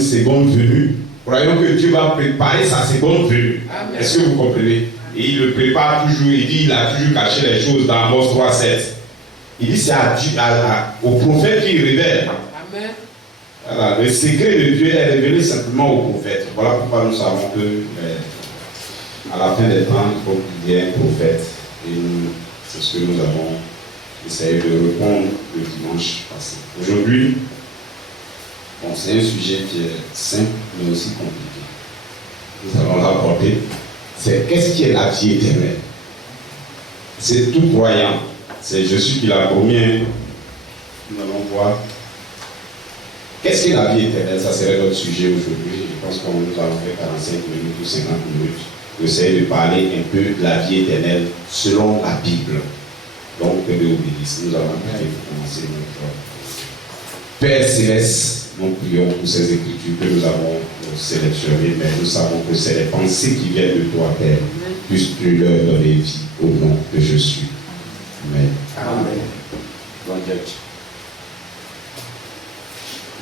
seconde venue. Croyons que Dieu va préparer sa seconde venue. Amen. Est-ce que vous comprenez? Et il le prépare toujours, il dit, il a toujours caché les choses dans Amos 3:7. Il dit, c'est au prophète qu'il révèle. Amen. Voilà, le secret de Dieu est révélé simplement au prophète. Voilà pourquoi nous savons que à la fin des temps, il faut qu'il y ait un prophète. Et c'est ce que nous avons essayé de répondre le dimanche passé. Aujourd'hui, bon, c'est un sujet qui est simple, mais aussi compliqué. Nous allons l'aborder. C'est qu'est-ce qui est la vie éternelle? C'est tout croyant. C'est Jésus qui l'a promis. Nous allons voir. Qu'est-ce que la vie éternelle? Ça serait notre sujet aujourd'hui. Je pense que nous allons faire 45 minutes ou 50 minutes. J'essaie de parler un peu de la vie éternelle selon la Bible. Donc, Père obéisse. Nous allons commencer notre Père Céleste. Nous prions pour ces écritures que nous avons sélectionnées, mais nous savons que c'est les pensées qui viennent de toi, Père. Puisses-tu leur donner vie au nom de Jésus. Amen. Amen. Bon Dieu.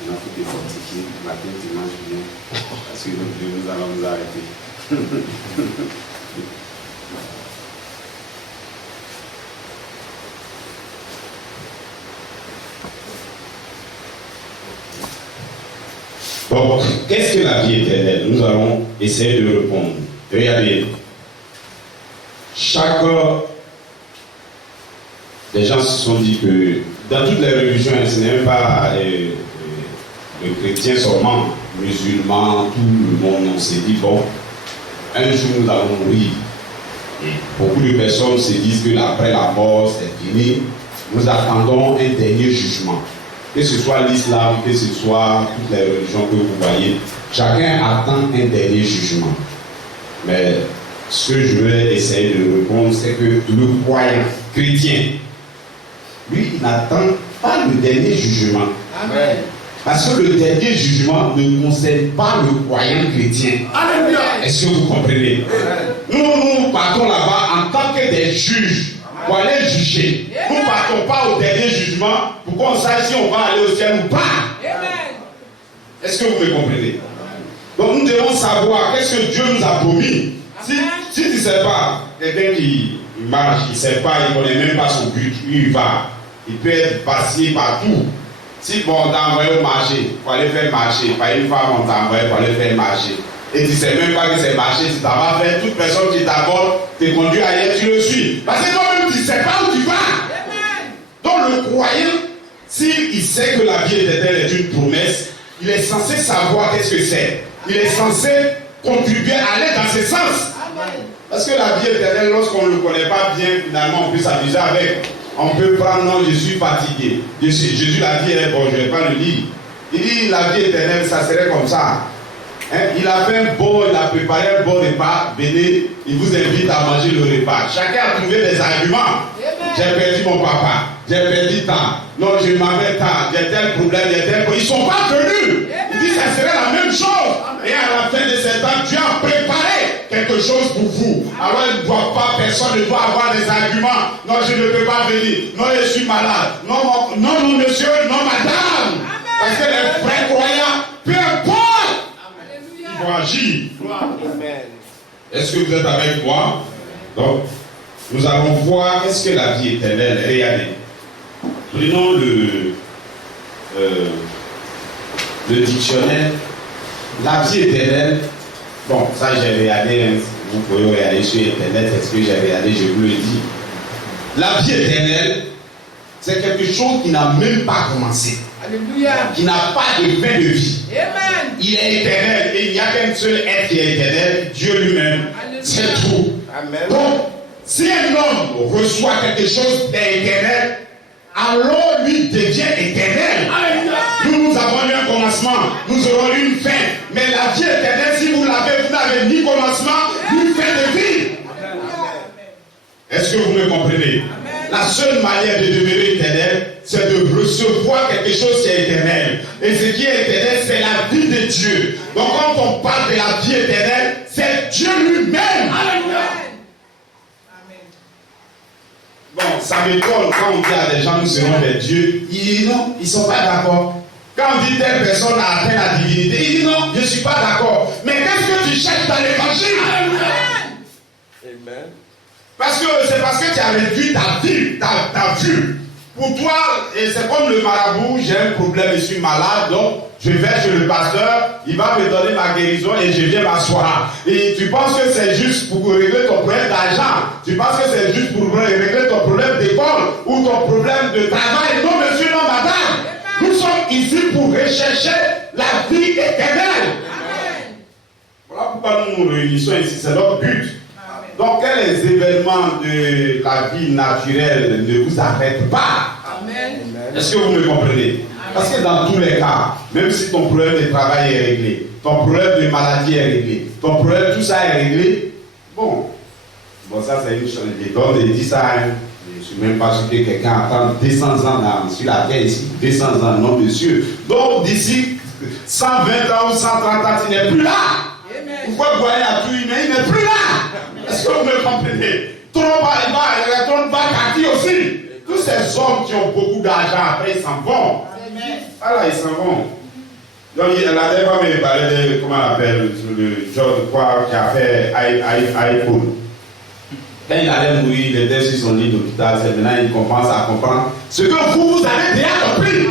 On a tout décortiqué, matin, dimanche, bien, parce que nous allons nous arrêter. Donc, qu'est-ce que la vie éternelle? Nous allons essayer de répondre. Regardez, les gens se sont dit que dans toutes les religions, ce n'est même pas le chrétien seulement, musulman, tout le monde, on s'est dit, bon, un jour nous allons mourir. Et beaucoup de personnes se disent que après la mort, c'est fini. Nous attendons un dernier jugement. Que ce soit l'islam, que ce soit toutes les religions que vous voyez, chacun attend un dernier jugement. Mais ce que je vais essayer de répondre, c'est que le croyant chrétien, lui, il n'attend pas le dernier jugement. Amen. Parce que le dernier jugement ne concerne pas le croyant chrétien. Alléluia. Est-ce que vous comprenez? Nous partons là-bas en tant que des juges pour aller juger. Nous ne partons pas au dernier jugement pour qu'on sache si on va aller au ciel ou pas. Est-ce que vous me comprenez? Donc nous devons savoir qu'est-ce que Dieu nous a promis. Si tu ne sais pas, quelqu'un qui marche, il ne sait pas, il ne connaît même pas son but, il va. Il peut être vacillé partout. Si bon, on t'a envoyé au marché, pour aller faire marché, par une femme, on t'a envoyé pour aller faire marché. Et tu ne sais même pas que c'est marché, tu t'en vas faire, toute personne qui t'aborde, te conduit ailleurs, tu le suis. Parce que toi-même, tu ne sais pas où tu vas. Donc le croyant, s'il sait que la vie éternelle est une promesse, il est censé savoir qu'est-ce que c'est. Il est censé contribuer à aller dans ce sens. Parce que la vie éternelle, lorsqu'on ne le connaît pas bien, finalement, on peut s'amuser avec. On peut prendre, non, je suis fatigué. Jésus l'a dit, bon, je ne vais pas le dire. Il dit, la vie éternelle, ça serait comme ça. Hein? Il a fait un bon, il a préparé un bon repas. Venez, il vous invite à manger le repas. Chacun a trouvé des arguments. J'ai perdu mon papa, j'ai perdu tant. Non, je m'avais tant, j'ai tel problème, j'ai tel problème. Ils ne sont pas venus. Il dit, ça serait la même chose. Et à la fin de ce temps, Dieu a préparé quelque chose pour vous. Alors il ne doit pas, personne ne doit avoir des arguments. Non, je ne peux pas venir. Non, je suis malade. Non, non, monsieur, non, madame. Parce que les vrais croyants, peu importe, ils vont agir. Est-ce que vous êtes avec moi? Donc, nous allons voir qu'est-ce que la vie éternelle est. Regardez. Prenons le dictionnaire. La vie éternelle, bon, ça j'ai regardé, vous pouvez regarder sur Internet, est-ce que j'ai regardé, je vous le dis. La vie éternelle, c'est quelque chose qui n'a même pas commencé. Alléluia. Qui n'a pas de fin de vie. Amen. Il est éternel et il n'y a qu'un seul être qui est éternel, Dieu lui-même. C'est tout. Amen. Donc, si un homme reçoit quelque chose d'éternel, alors lui devient éternel. Nous avons eu un commencement, nous aurons eu une fin. Mais la vie éternelle, si vous l'avez, vous n'avez ni commencement, ni fin de vie. Est-ce que vous me comprenez? La seule manière de demeurer éternel, c'est de recevoir quelque chose qui est éternel. Et ce qui est éternel, c'est la vie de Dieu. Donc quand on parle de la vie éternelle, c'est Dieu lui-même. Bon, ça m'étonne quand on dit à des gens nous serons des dieux. Ils ne sont pas d'accord. Quand on dit telle personne a atteint la divinité, il dit non, je ne suis pas d'accord. Mais qu'est-ce que tu cherches dans l'évangile? Amen. Parce que c'est parce que tu as réduit ta vue. Pour toi, c'est comme le marabout, j'ai un problème, je suis malade, donc je vais chez le pasteur, il va me donner ma guérison et je viens m'asseoir. Et tu penses que c'est juste pour régler ton problème d'argent, tu penses que c'est juste pour régler ton problème d'école ou ton problème de travail. Non, monsieur, non, madame. Nous sommes ici pour rechercher la vie éternelle. Amen. Voilà pourquoi nous nous réunissons ici, c'est notre but. Amen. Donc, que les événements de la vie naturelle ne vous arrêtent pas. Amen. Est-ce que vous me comprenez? Amen. Parce que dans tous les cas, même si ton problème de travail est réglé, ton problème de maladie est réglé, ton problème, tout ça est réglé, bon, ça c'est une chose. Donc, je dis ça, hein. Je ne suis même pas sûr que quelqu'un attend 200 ans sur la terre ici, 200 ans, non, monsieur. Donc, d'ici 120 ans ou 130 ans, il n'est plus là. Pourquoi vous voyez la pluie, mais il n'est plus là. Est-ce que vous me comprenez? Trump va partir aussi. Tous ces hommes qui ont beaucoup d'argent, après, ils s'en vont. Voilà, ils s'en vont. Donc, la dernière fois, il me parlait de, comment on appelle, le genre de quoi qui a fait iPhone. Quand il allait mourir, il était sur son lit d'hôpital, c'est maintenant il commence à comprendre ce que vous avez déjà compris.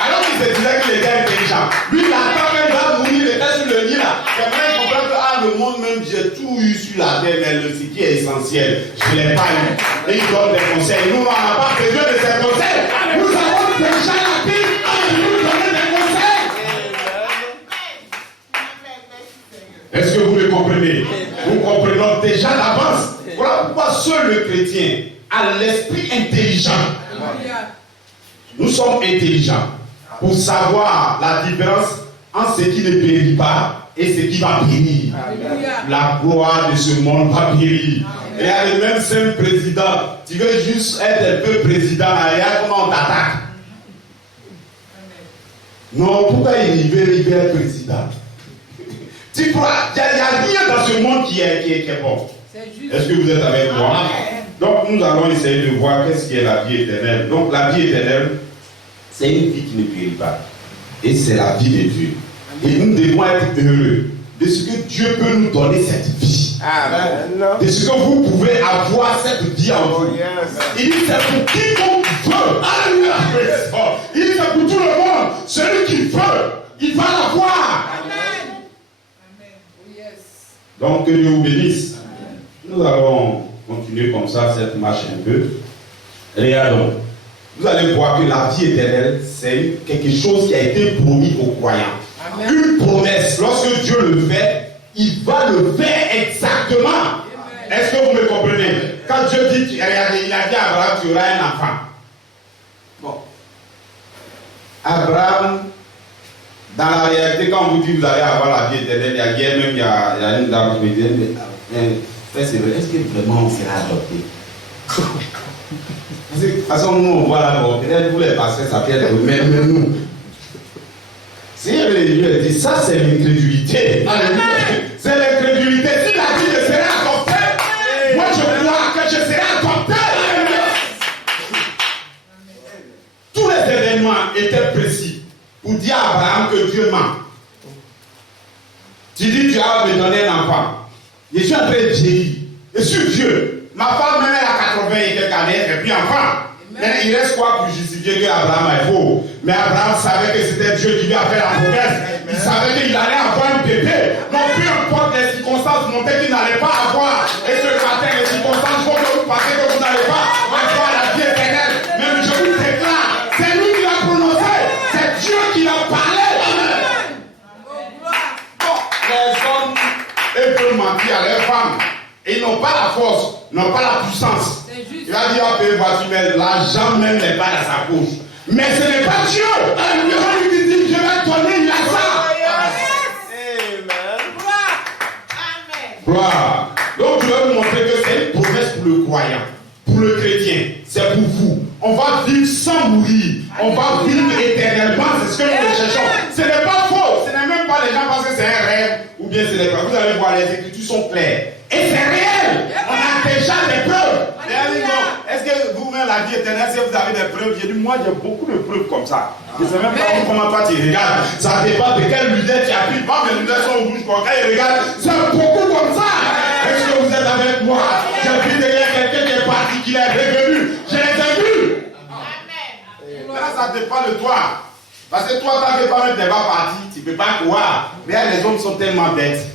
Alors qu'il se disait qu'il était intelligent. Lui, il attend quand il va mourir, il était sur le lit là. Et maintenant il comprend que le monde même, j'ai tout eu sur la terre, mais ce qui est essentiel, je ne l'ai pas eu. Et il donne des conseils. Nous, on n'a pas besoin de ces conseils. Nous avons déjà la Bible et il nous donne des conseils. Est-ce que vous me comprenez? Nous comprenons déjà d'avance. Voilà pourquoi seul le chrétien a l'esprit intelligent. Nous sommes intelligents pour savoir la différence entre ce qui ne périt pas et ce qui va périr. La gloire de ce monde va périr. Et il y a le même seul président. Tu veux juste être un peu président, regarde comment on t'attaque. Non, pourquoi il veut être président? Tu crois, il n'y a rien dans ce monde qui est bon. Est-ce que vous êtes avec moi? Donc nous allons essayer de voir qu'est-ce qui est la vie éternelle. Donc la vie éternelle, c'est une vie qui ne périt pas. Et c'est la vie de Dieu. Et nous devons être heureux de ce que Dieu peut nous donner cette vie. Amen. De ce que vous pouvez avoir cette vie en vous. Il dit c'est pour quiconque veut. Alléluia. Il dit c'est pour tout le monde. Celui qui veut, il va l'avoir. Amen. Donc que Dieu vous bénisse. Nous allons continuer comme ça cette marche un peu. Regardons. Vous allez voir que la vie éternelle, c'est quelque chose qui a été promis aux croyants. Amen. Une promesse. Lorsque Dieu le fait, il va le faire exactement. Est-ce que vous me comprenez? Quand Dieu dit, regardez, il a dit à Abraham, tu auras un enfant. Bon. Abraham, dans la réalité, quand on vous dit que vous allez avoir la vie éternelle, il y a une dame qui me dit, mais c'est vrai, est-ce que vraiment on sera adopté? De toute façon, nous, on voit la mort. Peut-être vous les pasteurs, ça peut être même nous. Seigneur de Dieu dit, ça c'est l'incrédulité. C'est l'incrédulité. Si la vie ne serait adoptée, moi je crois que je serais adopté. Tous les événements étaient précis pour dire à Abraham que Dieu ment. Tu dis, tu vas me donner un enfant. Je suis en train de vieillir. Je suis vieux. Ma femme, même elle a 80 et quelques années, et puis enfant. Mais il reste quoi pour justifier que Abraham est faux? Mais Abraham savait que c'était Dieu qui lui a fait la promesse. Il savait qu'il allait avoir un bébé. Donc peu importe les circonstances montaient qu'il n'allait pas avoir. Et ce matin, les circonstances font que vous pensez que vous n'allez pas avoir la vie éternelle. Même je vous déclare, c'est lui qui l'a prononcé. C'est Dieu qui l'a parlé. Bon, les hommes, ils peuvent mentir à leurs femmes. Et ils n'ont pas la force, n'ont pas la puissance. Il va dire, ok, voici, mais l'argent même n'est pas dans sa poche. Mais ce n'est pas Dieu. Dieu lui dit, je vais donner, il a ça. Amen. Gloire. Donc je vais vous montrer que c'est une promesse pour le croyant, pour le chrétien. C'est pour vous. On va vivre sans mourir. On va vivre éternellement. C'est ce que nous recherchons. Ce n'est pas faux. Ce n'est même pas les gens pensent que c'est un rêve. Ou bien ce n'est pas. Vous allez voir, les écritures sont claires. Et c'est réel. On a déjà des preuves. Est-ce est-ce que vous-même la vie éternelle, si vous avez des preuves? J'ai dit, moi j'ai beaucoup de preuves comme ça. Je ne sais même pas comment toi tu regardes. Ça dépend de quelle lunettes tu as pris. Moi mes lunettes sont rouges quand il regarde. C'est beaucoup comme ça. Est-ce que vous êtes avec moi? J'ai pris derrière quelqu'un qui est parti, qui est revenu. Je les ai vus. Là, ça dépend de toi. Parce que toi, tant que toi-même t'es pas parti, tu ne peux pas croire. Mais les hommes sont tellement bêtes.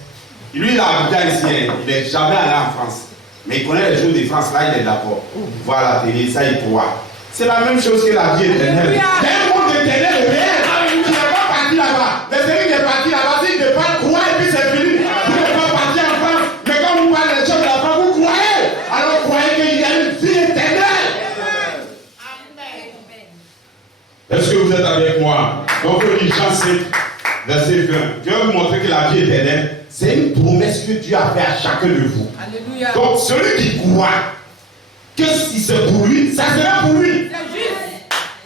Lui, il a habité ici, il n'est jamais allé en France. Mais il connaît les choses de France, là, il est d'accord. Voilà, ça, il croit. C'est la même chose que la vie éternelle. Il y a un monde éternel réel. Tu n'es pas parti là-bas. Mais celui qui est parti là-bas, s'il ne peut pas croire et puis c'est fini. Vous n'êtes pas parti en France. Mais quand vous parlez des choses de la France, vous croyez. Alors croyez qu'il y a une vie éternelle. Est-ce que vous êtes avec moi? Donc, Jean 5, verset 20. Je vais vous montrer que la vie éternelle, c'est une promesse que Dieu a faite à chacun de vous. Alléluia. Donc, celui qui croit que si c'est pour lui, ça sera pour lui.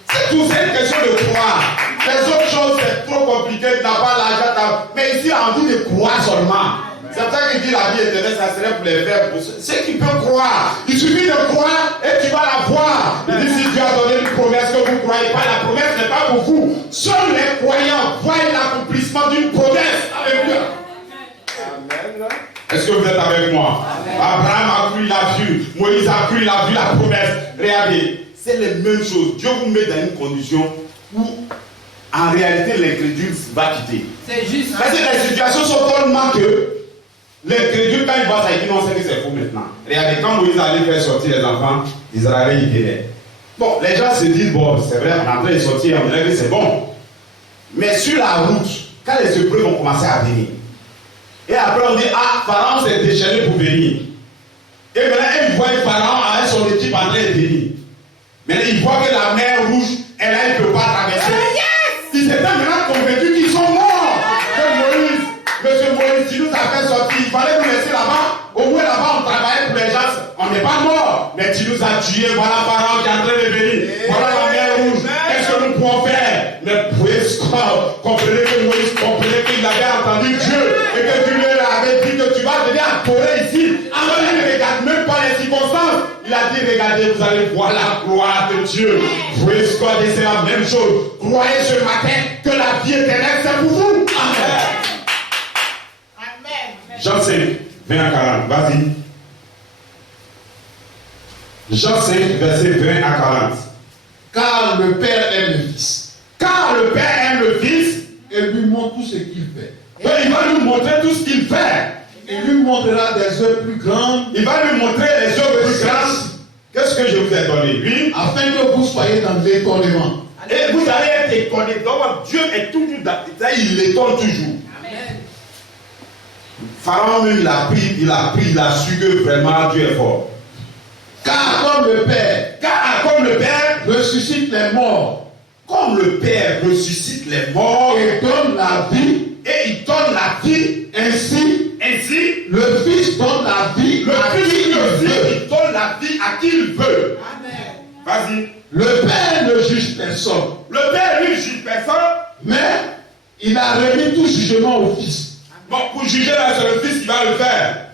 C'est tout, c'est une question de croire. Les autres choses, c'est trop compliqué, tu n'as pas l'argent. Mais ici, on dit de croire seulement. C'est pour ça qu'il dit la vie éternelle, ça serait pour les faire, pour ceux qui peuvent croire. Il suffit de croire et tu vas la voir. Il dit si Dieu a donné une promesse que vous ne croyez pas, la promesse n'est pas pour vous. Seuls les croyants voient l'accomplissement d'une promesse. Alléluia. Est-ce que vous êtes avec moi? Amen. Abraham a cru, il a vu. Moïse a cru, il a vu la promesse. Regardez, c'est les mêmes choses. Dieu vous met dans une condition où, en réalité, l'incrédule va quitter. C'est juste. Parce que les situations sont tellement que l'incrédule, quand il voit ça, il dit non, c'est que c'est faux maintenant. Regardez, quand Moïse allait faire sortir les enfants d'Israël, il venait. Bon, les gens se disent, bon, c'est vrai, on est en train de sortir, on dirait que c'est bon. Mais sur la route, quand les épreuves vont commencer à venir, et après on dit, ah, Pharaon s'est déchaîné pour venir. Et maintenant, il voit Pharaon avec son équipe en train de venir. Maintenant, il voit que la mer rouge, elle ne peut pas traverser. Ils étaient maintenant convaincus qu'ils sont morts. Monsieur Moïse, tu nous as fait sortir, il fallait nous laisser là-bas. Au moins là-bas, on travaillait pour les gens. On n'est pas morts. Mais tu nous as tués. Voilà Pharaon qui est en train de venir. Voilà la mer rouge. Qu'est-ce que nous pouvons faire? Mais comprenez que Moïse comprenait qu'il avait entendu Dieu et que Dieu lui avait dit que tu vas venir adorer ici. Alors il ne regarde même pas les circonstances. Il a dit, regardez, vous allez voir la gloire de Dieu. Praise God, et c'est la même chose. Croyez ce matin que la vie éternelle, c'est pour vous. Amen. Jean 5, 20 à 40. Vas-y. Jean 5, verset 20 à 40. Car le Père aime le Fils. Car le Père aime le Fils. Et lui montre tout ce qu'il fait. Et il va nous montrer tout ce qu'il fait. Il lui montrera des œuvres plus grandes. Il va lui montrer les œuvres plus grandes. Qu'est-ce que je vous ai donné? Oui. Afin que vous soyez dans l'étonnement. Et vous allez être étonné. Donc Dieu est toujours dans ça, il l'étonne toujours. Amen. Pharaon même il a su que vraiment Dieu est fort. Car comme le Père ressuscite les morts. Comme le Père ressuscite les morts et donne la vie. Et il donne la vie. Ainsi, le Fils donne la vie. Le Fils aussi, il donne la vie à qui il veut. Amen. Vas-y. Le Père ne juge personne. Le Père lui juge personne. Mais il a remis tout jugement au Fils. Bon, pour juger là, c'est le Fils qui va le faire.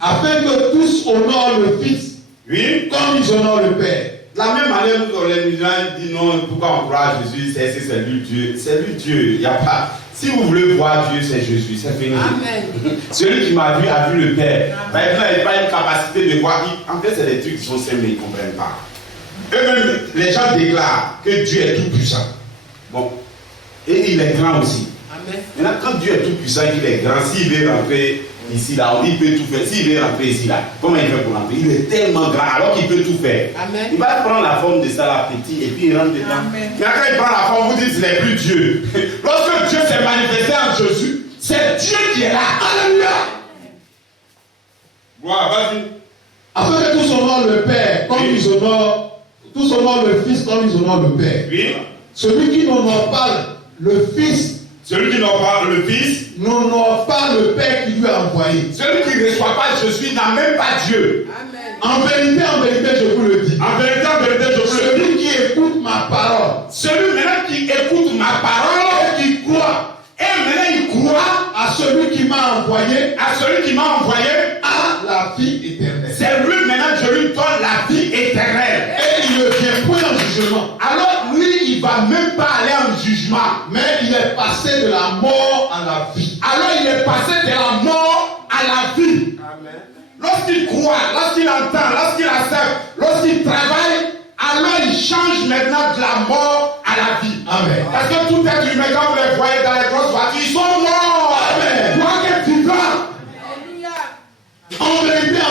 Afin que tous honorent le Fils. Oui. Comme ils honorent le Père. De la même manière, nous, les musulmans disent non, pourquoi on croit à Jésus, c'est lui Dieu. C'est lui Dieu. Il n'y a pas. Si vous voulez voir Dieu, c'est Jésus. C'est fini. Amen. Celui qui m'a vu a vu le Père. Maintenant, il n'a pas une capacité de voir. En fait, c'est des trucs qui sont simples, mais ils ne comprennent pas. Eux-mêmes, les gens déclarent que Dieu est tout puissant. Bon. Et il est grand aussi. Amen. Maintenant, quand Dieu est tout puissant et qu'il est grand, s'il veut rentrer ici, là, on dit qu'il peut tout faire. S'il veut rentrer ici, là, comment il fait pour rentrer? Il est tellement grand alors qu'il peut tout faire. Amen. Il va prendre la forme de ça, là, petit, et puis il rentre dedans. Amen. Mais quand il prend la forme, vous dites qu'il n'est plus Dieu. Lorsque Dieu s'est manifesté en Jésus, c'est Dieu qui est là. Alléluia. Gloire, vas-y. Afin que tous honorent le Père, comme ils honorent, tous honorent le Fils, comme ils honorent le Père. Oui. Celui qui n'honore pas le Fils, celui qui n'honore pas le Fils, n'honore pas le Père qui lui a envoyé. Celui qui ne reçoit pas Jésus n'a même pas Dieu. Amen. En vérité, je vous le dis. En vérité, je vous le dis. Celui qui écoute ma parole. Celui maintenant qui écoute ma parole et qui croit. Et maintenant il croit à celui qui m'a envoyé. À celui qui m'a envoyé. À la vie éternelle. C'est lui maintenant, je lui donne la vie éternelle. éternel. Et il ne vient point en jugement. Alors lui, il va même pas aller en jugement. Mais il est passé de la mort à la vie. Alors il est passé de la mort à la vie. Amen. Lorsqu'il croit, lorsqu'il entend, lorsqu'il accepte, lorsqu'il travaille, alors il change maintenant de la mort à la vie. Amen. Parce que tout être humain, quand vous les voyez dans les grosses voitures, ils sont morts. Amen. Toi qui es vivant. En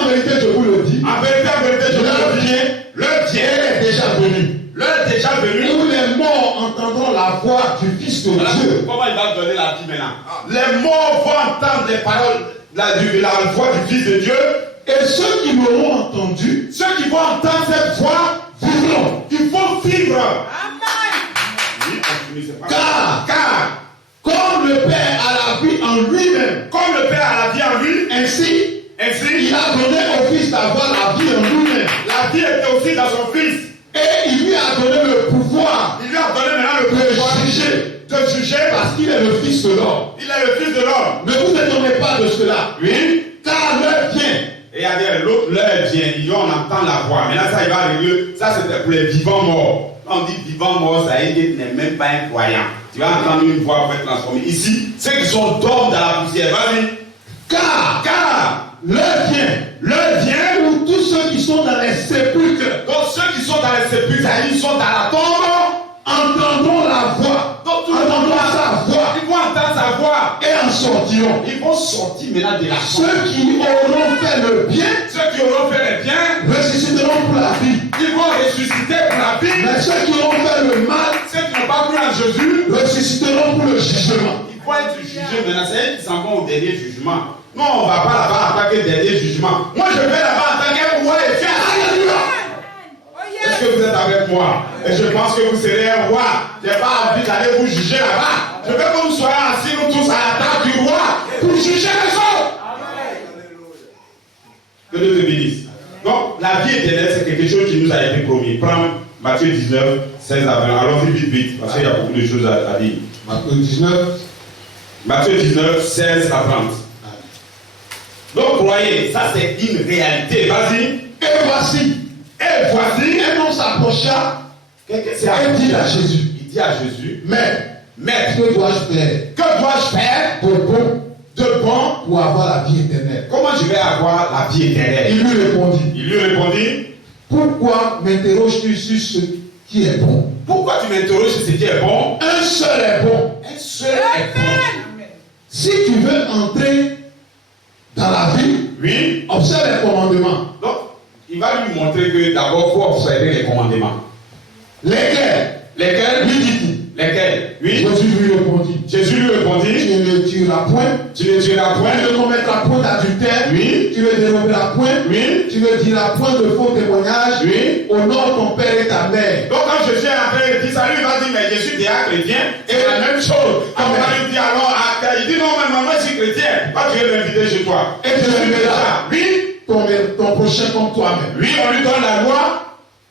vérité, je vous le dis. En vérité, je vous le dis. Le bien est déjà venu. L'heure est déjà venue. Où les morts entendront la voix du Fils de Voilà Dieu. comment il va donner la vie maintenant. Les morts vont entendre les paroles, la voix du Fils de Dieu. Et ceux qui l'auront entendu, Ceux qui vont entendre cette voix, vivront. il faut vivre. Car, Comme le Père a la vie en lui-même, comme le Père a la vie en lui, ainsi, il a donné au Fils d'avoir la vie en lui-même. la vie était aussi dans son Fils. Et il lui a donné le pouvoir Il lui a donné maintenant le de pouvoir juger, de juger parce qu'il est le Fils de l'homme. Il est le Fils de l'homme. Ne vous étonnez pas de cela. Oui. Car l'heure vient. Et regardez, l'autre, l'heure vient, on entend la voix. Maintenant, ça, il va arriver. Ça, c'était pour les vivants morts. Quand on dit vivant mort, ça veut dire que tu n'es même pas un croyant. Tu vas entendre une voix pour être transformé. Ici, ceux qui sont d'hommes dans la poussière, vas-y. Car L'heure vient où tous ceux qui sont dans les sépulcres, donc ceux qui sont dans les sépulcres, ils sont dans la tombe, entendront la voix, donc tout le entendront monde sa voix ils vont entendre sa voix. et en sortiront. Ils vont sortir maintenant de la tombe. Ceux qui auront fait le bien Ceux qui auront fait le bien, ressusciteront pour la vie. ils vont ressusciter pour la vie. Mais ceux qui auront fait le mal Ceux qui n'ont pas cru en Jésus, ressusciteront pour le jugement. ils vont être jugés maintenant. C'est eux qui s'en vont au dernier jugement. Non, on ne va pas là-bas en tant que dernier jugement. Moi, je vais là-bas en tant qu'un roi et fier. Alléluia. Est-ce que vous êtes avec moi? Et je pense que vous serez un roi. Je n'ai pas envie d'aller vous juger là-bas. Je veux que vous soyez assis, nous tous, à la table du roi pour juger les autres. Que Dieu te bénisse. Donc, la vie éternelle, c'est quelque chose qui nous a été promis. Prends Matthieu 19, 16 à 20. Allons-y vite, vite, parce qu'il y a beaucoup de choses à dire. Matthieu 19, 16 à 30. Donc, croyez, ça c'est une réalité. Vas-y. Et voici, un homme s'approcha Et et dit à Jésus, il dit à Jésus, Maître, que dois-je faire que dois-je faire de bon pour avoir la vie éternelle? Comment je vais avoir la vie éternelle? Il lui répondit, Il lui répondit, pourquoi m'interroges-tu sur ce qui est bon? pourquoi tu m'interroges sur ce qui est bon? Un seul est bon. Un seul est bon. Si tu veux entrer dans la vie, Oui. observe les commandements. Donc, il va lui montrer que d'abord, il faut observer les commandements. Lesquels? Lui dit-il. Lesquels? Oui. Jésus lui répondit, Jésus lui répondit, tu ne tueras point, tu ne tueras point. tu ne commettras point d'adultère, Oui. tu ne déroberas point, Oui. tu ne diras point de faux témoignages, Oui. honore ton père et ta mère. Donc quand Jésus est entré, il dit ça, lui il va dire, mais je suis déjà chrétien, et la même chose. Quand il dit alors, il dit non, mais maman, je suis chrétien, pas tu veux m'inviter chez toi. Et tu aimeras Oui, ton prochain comme toi-même. oui, on lui donne la loi.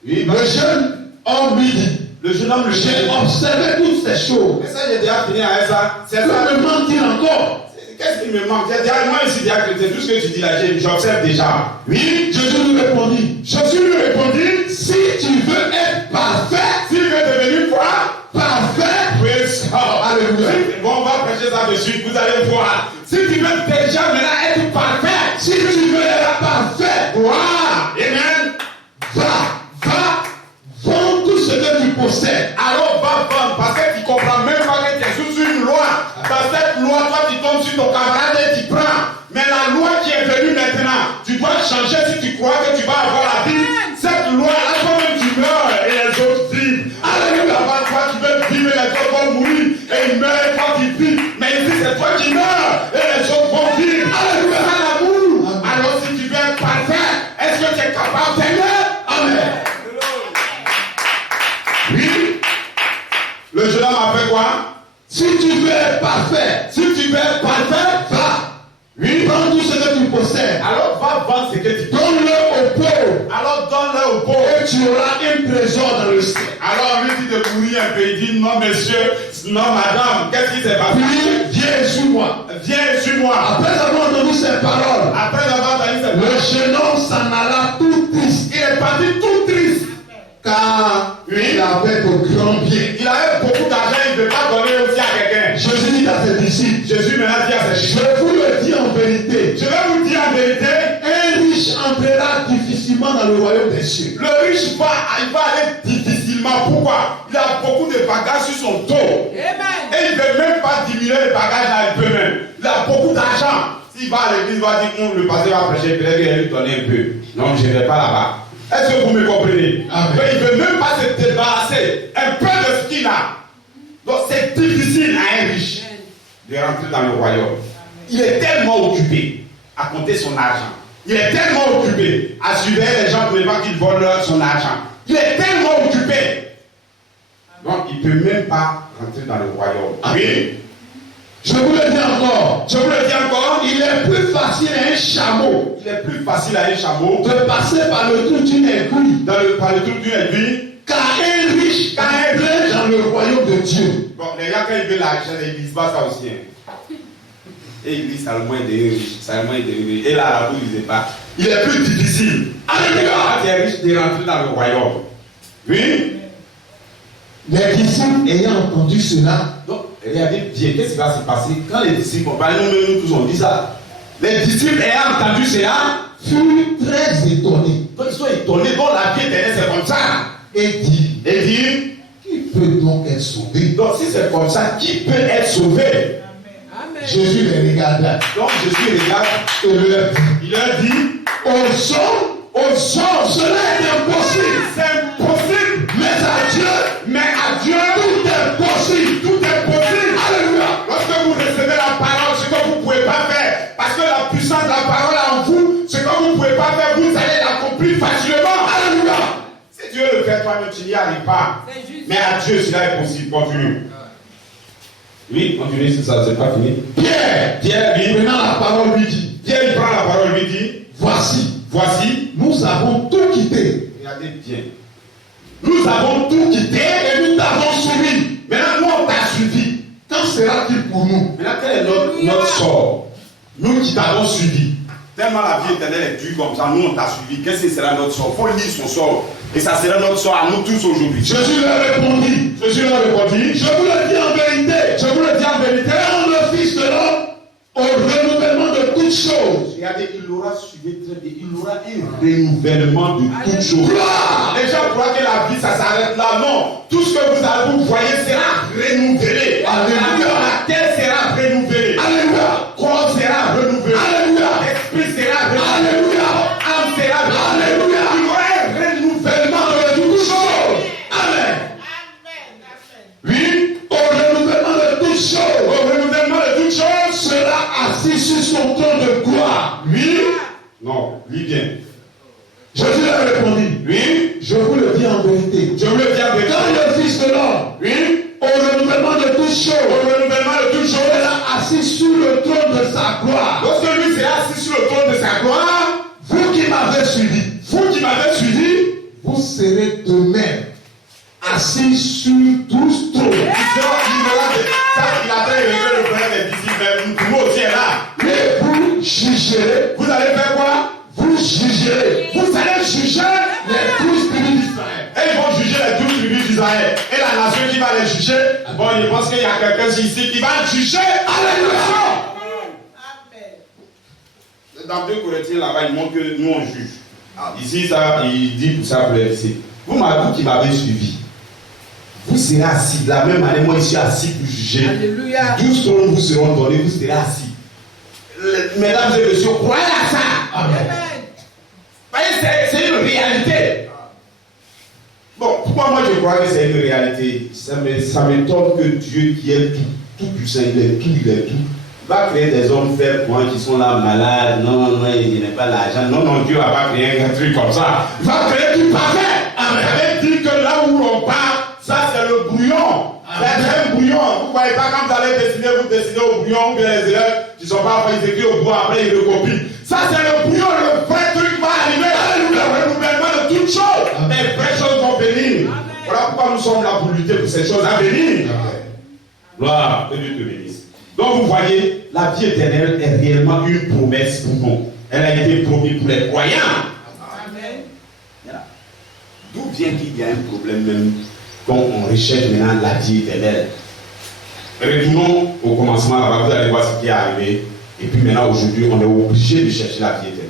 Oui, Le jeune homme lui dit, le jeune homme, le j'ai chien. observé toutes ces choses. Mais ça, j'ai déjà fini avec ça. C'est Que ça. me manque-t-il encore? Qu'est-ce qui me manque? Moi, je suis déjà chrétien, tout ce que tu dis là, j'observe déjà. Oui, Jésus lui répondit, Jésus lui répondit, si tu veux être parfait, s'il veut devenir quoi? parfait, Praise God. Alléluia. Bon, on va prêcher ça de suite, vous allez voir. Si tu veux déjà maintenant être parfait, si tu veux être parfait, wow, amen. vends tout ce que tu possèdes. Alors va vendre, parce que tu comprends même pas que tu es sous une loi. Dans cette loi, toi tu tombes sur ton camarade et tu prends. Mais la loi qui est venue maintenant, tu dois changer si tu crois que tu vas avoir la vie. Cette loi-là, toi-même tu meurs et les autres vivent. Alléluia. Toi tu veux vivre et les autres vont mourir. Et ils meurent et toi tu vis. Mais ici c'est toi qui meurs et les autres vont vivre. Alléluia. C'est l'amour. Alors si tu veux être parfait, est-ce que tu es capable d'aimer? Amen. Oui. Le jeune homme a fait quoi? Si tu veux être parfait, Si tu veux être parfait, va. oui, Vends tout ce que tu possèdes. alors va vendre ce que tu peux. Donne-le aux pauvres. Alors donne-le au pauvre. Et tu auras un trésor dans le ciel. Alors lui dit de courir un peu, il dit non monsieur, non madame, qu'est-ce qui s'est passé? Puis, viens et suis-moi. Viens et suis-moi. Après avoir entendu ces paroles, Après avoir entendu cette le jeune homme s'en alla tout triste. il est parti tout triste. Car il avait de grands biens. Il avait beaucoup d'argent, il ne veut pas donner aussi à quelqu'un. Jésus dit à ses disciples, Jésus maintenant dit à ses disciples, je vous le dis en vérité, je vais vous dire en vérité, un riche entrera difficilement dans le royaume des cieux. le riche il va aller difficilement. Pourquoi? Il a beaucoup de bagages sur son dos. Amen. Et il ne veut même pas diminuer les bagages là, il peut même. Il a beaucoup d'argent. S'il va à l'église, il va dire, le pasteur va prêcher, peut-être qu'il va lui donner un peu. Non, je ne vais pas là-bas. Est-ce que vous me comprenez? Amen. Il ne veut même pas se débarrasser un peu de ce qu'il a. Donc c'est difficile à un riche de rentrer dans le royaume. Il est tellement occupé à compter son argent. Il est tellement occupé à surveiller les gens pour ne pas qu'ils volent son argent. Il est tellement occupé. Donc il ne peut même pas rentrer dans le royaume. Oui. Je vous le dis encore. Je vous le dis encore. Il est plus facile à un chameau Il est plus facile à un chameau de passer par le trou d'une aiguille par le trou d'une aiguille qu'à un riche entrer dans le royaume de Dieu. Bon, les gars, quand ils veulent l'argent, ils disent pas ça aussi. Hein. Et ils disent Salomon est devenu riche, Salomon est devenu riche. Et là, la boue, ils disent pas. Il est plus difficile. Alléluia. Tu es riche de rentrer dans le royaume. Oui. Les disciples ayant entendu cela, Donc, regardez bien, qu'est-ce qui va se passer quand les disciples, nous tous on dit ça. Les disciples ayant entendu cela, furent très étonnés donc ils sont étonnés. Donc la vie éternelle, c'est comme ça. et dit, qui peut donc être sauvé? Donc si c'est comme ça, qui peut être sauvé? Amen. Jésus les regarda Donc Jésus regarde, et leur dit, il leur dit, aux hommes, cela est impossible, c'est impossible, mais à Dieu, tout est possible, tout est possible. alléluia. Lorsque vous recevez la parole, ce que vous ne pouvez pas faire, parce que la puissance de la parole est en vous, ce que vous ne pouvez pas faire, vous allez l'accomplir facilement. Alléluia. Si Dieu le fait, toi-même, tu n'y arrives pas. C'est juste. Mais à Dieu, cela est possible. Continue. Oui, continue, c'est ça, c'est pas fini. Pierre, oui. Maintenant la parole lui dit, Pierre, il prend la parole, lui dit, voici, nous avons tout quitté regardez bien. Nous avons tout quitté et nous t'avons suivi. Maintenant, nous, on t'a suivi. Quand sera-t-il pour nous? Maintenant, quel est notre sort? Nous qui t'avons suivi. Tellement la vie éternelle est dure comme ça, nous, on t'a suivi. Qu'est-ce que sera notre sort? Il faut lire son sort. Et ça sera notre sort à nous tous aujourd'hui. Jésus leur répondit, je vous le dis en vérité, quand le Fils de l'homme, au renouvellement de toutes choses, regardez, il aura suivi très bien. Il aura un renouvellement de toutes choses. Les gens croient que la vie, ça s'arrête là. Non. Tout ce que vous voyez sera renouvelé. Alléluia. La terre sera renouvelée. Alléluia. Corps sera renouvelé. Alléluia. Esprit sera renouvelé. Alléluia. Âme sera renouvelée. Alléluia. Il y aura un renouvellement de toutes choses. Amen. Oui. Au renouvellement de toutes Au choses, renouvellement de toutes choses. sera assis sur son trône de gloire. Oui. Non. Lis bien. Jésus leur répondit, Oui. je vous le dis en vérité, Je vous le dis en vérité. quand le Fils de l'homme, Oui. au renouvellement de toutes choses, Au renouvellement de toutes choses. sera assis sur le trône de sa gloire. Lorsque lui sera assis sur le trône de sa gloire, Vous qui m'avez suivi, vous qui m'avez suivi, vous serez de même assis sur 12 trônes. il avait élevé le frère des disciples, mais nous aussi est là. Et vous jugerez, Vous allez faire quoi? vous jugerez Vous allez juger les 12 tribus d'Israël. et ils vont juger les 12 tribus d'Israël. Et la nation qui va les juger, bon, je pense qu'il y a quelqu'un ici qui va juger. Alléluia! Dans 2 Corinthiens, là-bas, il montre que nous on juge. Ici, ça, il dit pour ça, ici. Vous qui m'avez suivi, vous serez assis. De la même année, moi, je suis assis pour juger. Alléluia. 12 trônes vous seront donnés, vous serez assis. Mesdames et messieurs, croyez à ça. Amen. Voyez, c'est une réalité. Bon, pourquoi moi je crois que c'est une réalité? Ça m'étonne que Dieu qui est tout puissant, il est tout, va créer des hommes faibles qui sont là malades. Non, il n'est pas l'argent. Non, Dieu va pas créer un truc comme ça. Il va créer tout parfait. Amen. Ça veut dire que là où on part, ça c'est le bouillon. C'est un bouillon. Vous ne voyez pas quand vous allez dessiner, vous dessinez au bouillon, ou bien les élèves qui ne sont pas après, ils écrivent au bout, après ils recopient. Ça c'est le bouillon, le vrai truc va arriver. Le renouvellement de toutes choses. Les vraies choses vont venir. Voilà pourquoi nous sommes là pour lutter pour ces choses à venir. Gloire, que Dieu te bénisse. Donc vous voyez, la vie éternelle est réellement une promesse pour nous. Elle a été promise pour les croyants. Amen. Voilà. D'où vient qu'il y a un problème même quand on recherche maintenant la vie éternelle? Retournons au commencement, là-bas, vous allez voir ce qui est arrivé. Et puis maintenant, aujourd'hui, on est obligé de chercher la vie éternelle.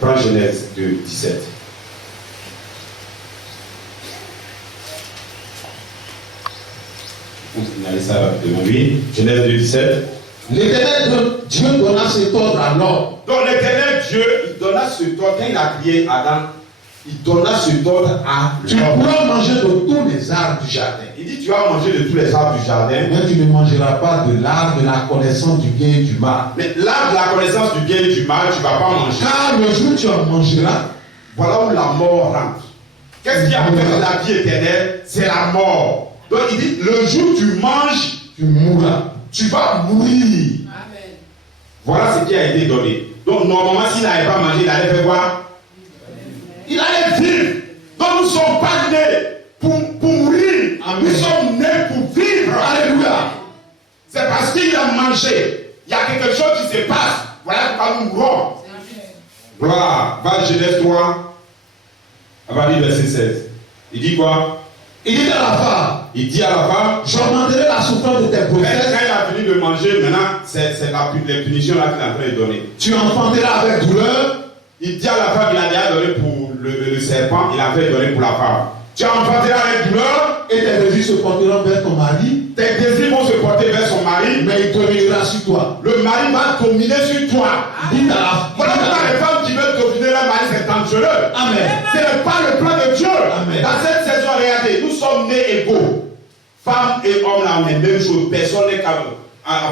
Prends Genèse 2, 17. Vous signalez ça devant lui. Genèse 2, 17. L'éternel Dieu donna cet ordre à l'homme. Donc l'éternel Dieu, il donna cet ordre, quand il a créé Adam, il donna cet ordre à Tu l'homme. pourras manger de tous les arbres du jardin. Il dit, tu vas manger de tous les arbres du jardin. Mais tu ne mangeras pas de l'arbre de la connaissance du bien et du mal. Mais l'arbre de la connaissance du bien et du mal, tu ne vas pas manger. Car le jour où tu en mangeras, Voilà où la mort rentre. Qu'est-ce qui a fait la vie éternelle? C'est la mort. Donc il dit, le jour où tu manges, tu mourras. tu vas mourir. Amen. Voilà ce qui a été donné. Donc normalement, s'il n'avait pas mangé, il allait faire quoi? Il allait vivre. Donc nous ne sommes pas nés pour mourir. Amen. Nous sommes nés pour vivre. Alléluia. C'est parce qu'il a mangé. Il y a quelque chose qui se passe. Voilà pourquoi nous mourons. Gloire. Va Genèse 3. À partir du verset 16. Il dit quoi? Il dit à la femme, Il dit à la femme, j'augmenterai la souffrance de tes quand grossesses. il a fini de manger, maintenant, c'est les punitions là qu'il est en train de donner. Tu enfanteras avec douleur. Il dit à la femme, il a déjà donné pour le serpent, il a fait donner pour la femme. Tu enfanteras avec douleur, Et tes désirs se porteront vers ton mari. tes désirs vont se porter vers son mari, Mais il dominera sur toi. le mari va dominer sur toi. Dites à la Voilà pourquoi les femmes qui veulent dominer leur mari, c'est dangereux. Amen. Ce n'est pas le plan de Dieu. Amen. Dans cette saison, regardez, nous sommes nés égaux. Femmes et hommes, là, on est la même chose. Personne n'est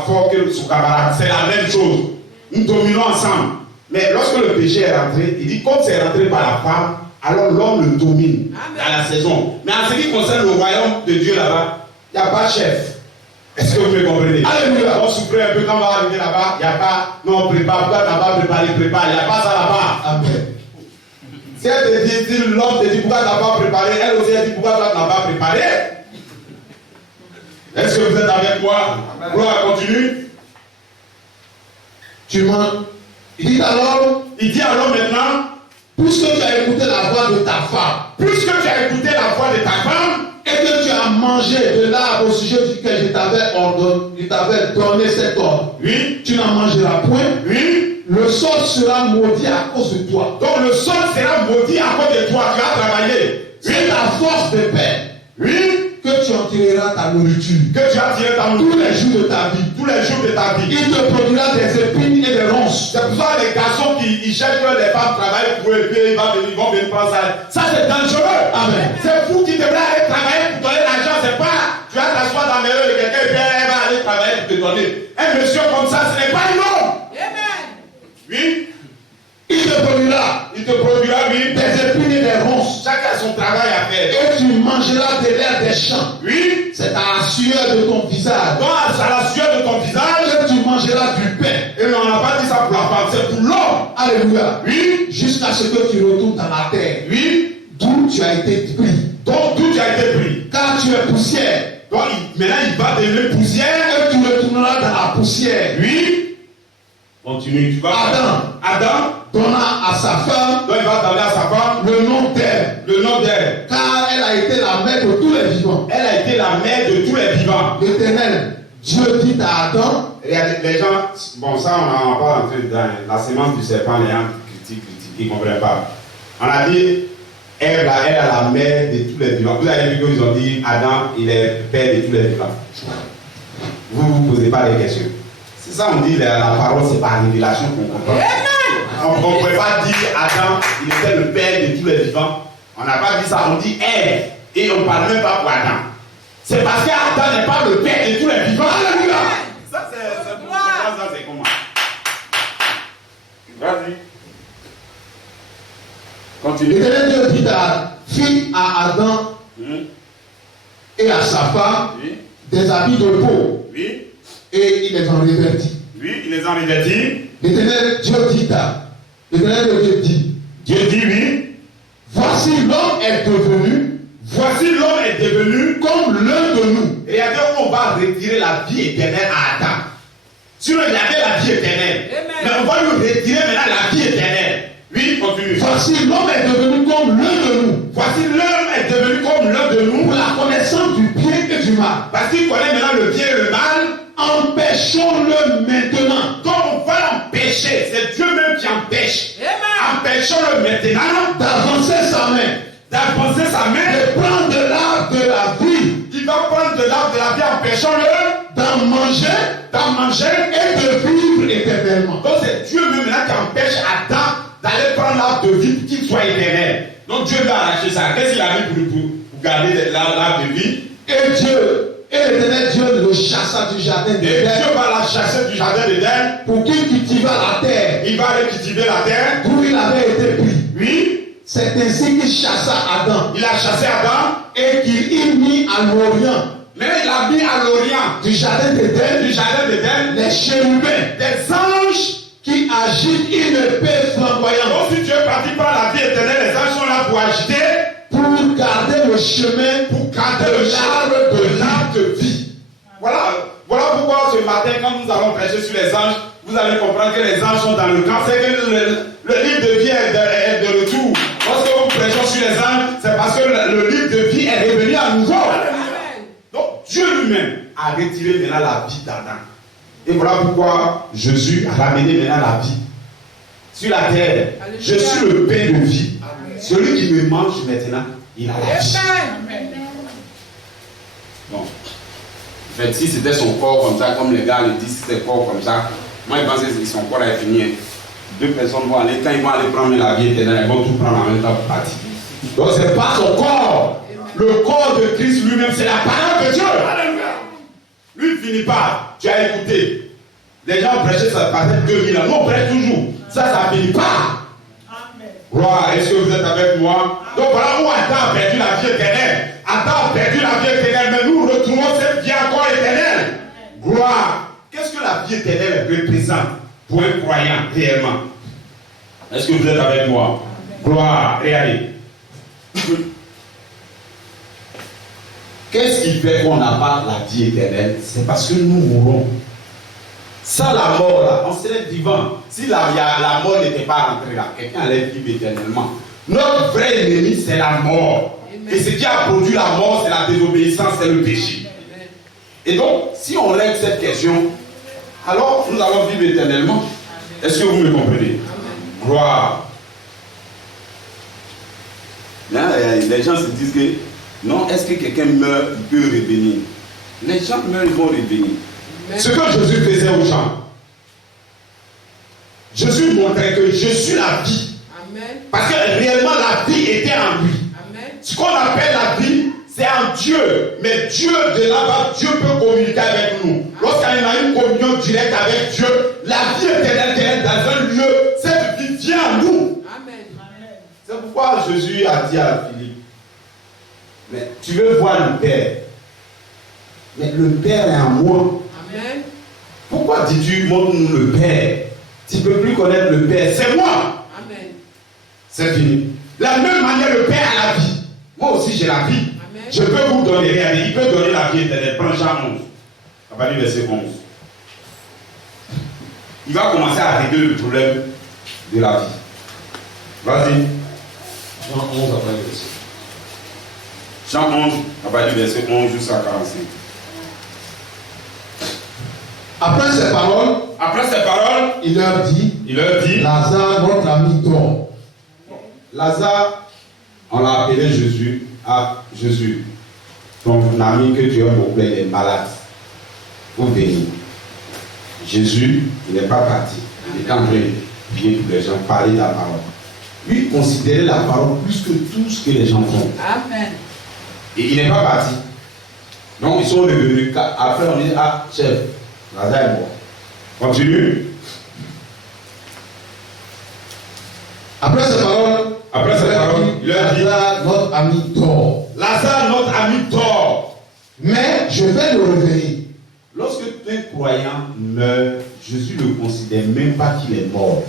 fort que son camarade. C'est la même chose. Nous dominons ensemble. Mais lorsque le péché est rentré, il dit, comme c'est rentré par la femme, alors l'homme le domine dans la saison. Mais en ce qui concerne le royaume de Dieu là-bas, il n'y a pas de chef. Est-ce que vous me comprenez? Alléluia. On souffrait un peu quand on va arriver là-bas, il n'y a pas, non, prépare, pourquoi tu n'as pas préparé, prépare, il n'y a pas ça là-bas. Amen. Si elle te dit, si l'homme te dit pourquoi tu n'as pas préparé, elle aussi elle dit pourquoi toi tu n'as pas préparé. Est-ce que vous êtes avec moi? Gloire, continue. Tu m'en. Il dit alors, Il dit alors maintenant, puisque tu as écouté la voix de ta femme, puisque tu as écouté la voix de ta femme, et que tu as mangé de l'arbre au sujet duquel je t'avais donné cet ordre, oui, tu n'en mangeras point. oui, Le sol sera maudit à cause de toi. donc le sol sera maudit à cause de toi, tu as travaillé. C'est ta force de paix Oui, que tu en tireras ta nourriture que tu as tiré ta tous nourriture les jours de ta vie. tous les jours de ta vie. Il te produira des épines et des ronces. C'est pour ça que les garçons qui cherchent que les femmes travaillent pour eux, puis ils vont venir prendre ça. Ça c'est dangereux. Amen. C'est vous qui devrez aller travailler pour donner l'argent. C'est pas, tu vas t'asseoir dans les mains de quelqu'un et puis elle va aller travailler pour te donner. Un monsieur comme ça, ce n'est pas un homme. Amen. Oui, Il te produira il te produira, oui. des épines et des ronces. Chacun a son travail à faire. Et tu mangeras de l'air des champs. Oui, C'est à la sueur de ton visage donc à la sueur de ton visage. que tu mangeras du pain. Et on n'a pas dit ça pour la femme, c'est pour l'homme. Alléluia. Oui, Jusqu'à ce que tu retournes dans la terre, oui. d'où tu as été pris. Donc tout a été pris. Car tu es poussière. Donc maintenant il va devenir poussière. Et tu retourneras dans la poussière. Oui. Continue, tu vas. Adam. Donna à sa femme Donc il va donner à sa femme le nom d'elle. le nom d'elle. Car elle a été la mère de tous les vivants. Elle a été la mère de tous les vivants. L'Éternel, Dieu dit à Adam, Regardez, les gens, bon ça on n'a pas entré dans la sémence du serpent, les gens critiquent, ils ne comprennent pas. On a dit, elle est la mère de tous les vivants. Vous avez vu qu'ils ont dit, Adam, il est père de tous les vivants. Vous ne vous posez pas des questions. C'est ça on dit, la parole c'est par révélation qu'on comprend. On ne pouvait pas dire Adam, il était le père de tous les vivants. On n'a pas dit ça, on dit Ève. Et on ne parle même pas pour Adam. C'est parce qu'Adam n'est pas le père de tous les vivants. Alléluia. Ça c'est pour moi, ça c'est comment? Vas-y. Continue. l'Éternel Dieu fit à Adam et à sa femme Oui. des habits de peau Oui. et il les en revêtit. Oui, il les en revêtit. L'Éternel Dieu dit, Dieu dit oui. voici l'homme est devenu Voici l'homme est devenu. comme l'un de nous. Regardez où on va retirer la vie éternelle à Adam. Sinon il avait la vie éternelle. Amen. Mais on va lui retirer maintenant la vie éternelle. Oui, continue. Voici l'homme est devenu comme l'un de nous. Voici l'homme du mal. Parce qu'il connaît maintenant le bien et le mal. Empêchons-le maintenant Donc on va l'empêcher. C'est Dieu même qui empêche. Empêchons-le maintenant d'avancer sa main, d'avancer sa main. de prendre de l'arbre de la vie, Il va prendre de l'arbre de la vie. Empêchons-le d'en manger et de vivre éternellement. Donc c'est Dieu même maintenant qui empêche Adam d'aller prendre l'arbre de vie pour qu'il soit éternel. Donc Dieu lui a arraché ça. Qu'est-ce qu'il a mis pour garder l'arbre de vie? Et Dieu, et l'éternel Dieu le chassa du jardin Et d'Éden Dieu va la chasser du jardin d'Éden. pour qu'il cultivât la terre Il va aller cultiver la terre. d'où il avait été pris. Oui, C'est ainsi qu'il chassa Adam il a chassé Adam. et qu'il y mit à l'orient Mais il a mis à l'orient du jardin d'Éden du jardin d'Éden les chérubins des anges. qui agitent une épée flamboyante Donc si tu es parti par la vie éternelle, les anges sont là pour agiter, pour garder le chemin pour garder le l'arbre de vie. Voilà pourquoi ce matin, quand nous allons prêcher sur les anges, vous allez comprendre que les anges sont dans le camp. C'est que le livre de vie est de retour. Lorsque nous prêchons sur les anges, c'est parce que le livre de vie est revenu à nouveau. Donc Dieu lui-même a retiré maintenant la vie d'Adam. Et voilà pourquoi Jésus a ramené maintenant la vie sur la terre. Je suis le pain de vie. Celui qui me mange maintenant, il a la vie. Bon. En fait, si c'était son corps comme ça, comme les gars le disent, si c'était corps comme ça, moi je pense que son corps est fini. Deux personnes vont aller, quand ils vont aller prendre la vie éternelle, ils vont tout prendre en même temps pour partir. Donc c'est pas son corps. Le corps de Christ lui-même, c'est la parole de Dieu. Lui, il ne finit pas. Tu as écouté. Les gens prêchaient, ça passait 2000 ans. Nous, on prêche toujours. Ça ne finit pas. Gloire, est-ce que vous êtes avec moi? Donc voilà où Adam a perdu la vie éternelle. Adam a perdu la vie éternelle, mais nous retrouvons cette vie encore éternelle. Gloire. Qu'est-ce que la vie éternelle représente pour un croyant réellement? Est-ce que vous êtes avec moi? Gloire, regardez. Qu'est-ce qui fait qu'on n'a pas la vie éternelle? C'est parce que nous mourons. Sans la mort, là, on serait vivant. Si la mort n'était pas rentrée là, quelqu'un allait vivre éternellement. Notre vrai ennemi, c'est la mort. Et ce qui a produit la mort, c'est la désobéissance, c'est le péché. Et donc, si on règle cette question, alors nous allons vivre éternellement. Est-ce que vous me comprenez? Gloire. Là, les gens se disent que non, est-ce que quelqu'un meurt, il peut revenir? Les gens meurent, ils vont revenir. Ce que Jésus faisait aux gens, Jésus montrait que je suis la vie. Amen. Parce que réellement la vie était en lui. Amen. Ce qu'on appelle la vie, c'est en Dieu. Mais Dieu de là-bas, Dieu peut communiquer avec nous. Lorsqu'il y a une communion directe avec Dieu, la vie éternelle qui est dans un lieu, cette vie vient à nous. Amen. C'est pourquoi Jésus a dit à Philippe, mais tu veux voir le Père. Mais le Père est en moi. Amen. Pourquoi dis-tu, montre-nous le Père? Tu ne peux plus connaître le Père. C'est moi. Amen. C'est fini. De la même manière, le Père a la vie. Moi aussi, j'ai la vie. Amen. Je peux vous donner, regardez, il peut donner la vie éternelle. Prends Jean 11. À partir du verset 11. Il va commencer à régler le problème de la vie. Vas-y. Jean 11 après le verset. Jean 11, à partir du verset 11 jusqu'à 45. Après ces paroles, il leur dit, Lazare, notre ami, dort. Lazare, on l'a appelé Jésus. Ah, Jésus, ton ami que tu aimes beaucoup, il est malade. Vous venez. Jésus, il n'est pas parti. Il est en train de prier pour les gens, parler de la parole. Lui, il considérait la parole plus que tout ce que les gens font. Amen. Et il n'est pas parti. Donc, ils sont revenus. Après, on dit, ah, chef, Lazare est mort. Continue. Après ces paroles, il leur dit, Lazare, notre ami, dort. Lazare, notre ami, dort. Mais je vais le réveiller. Lorsque un croyant meurt, Jésus ne considère même pas qu'il est mort.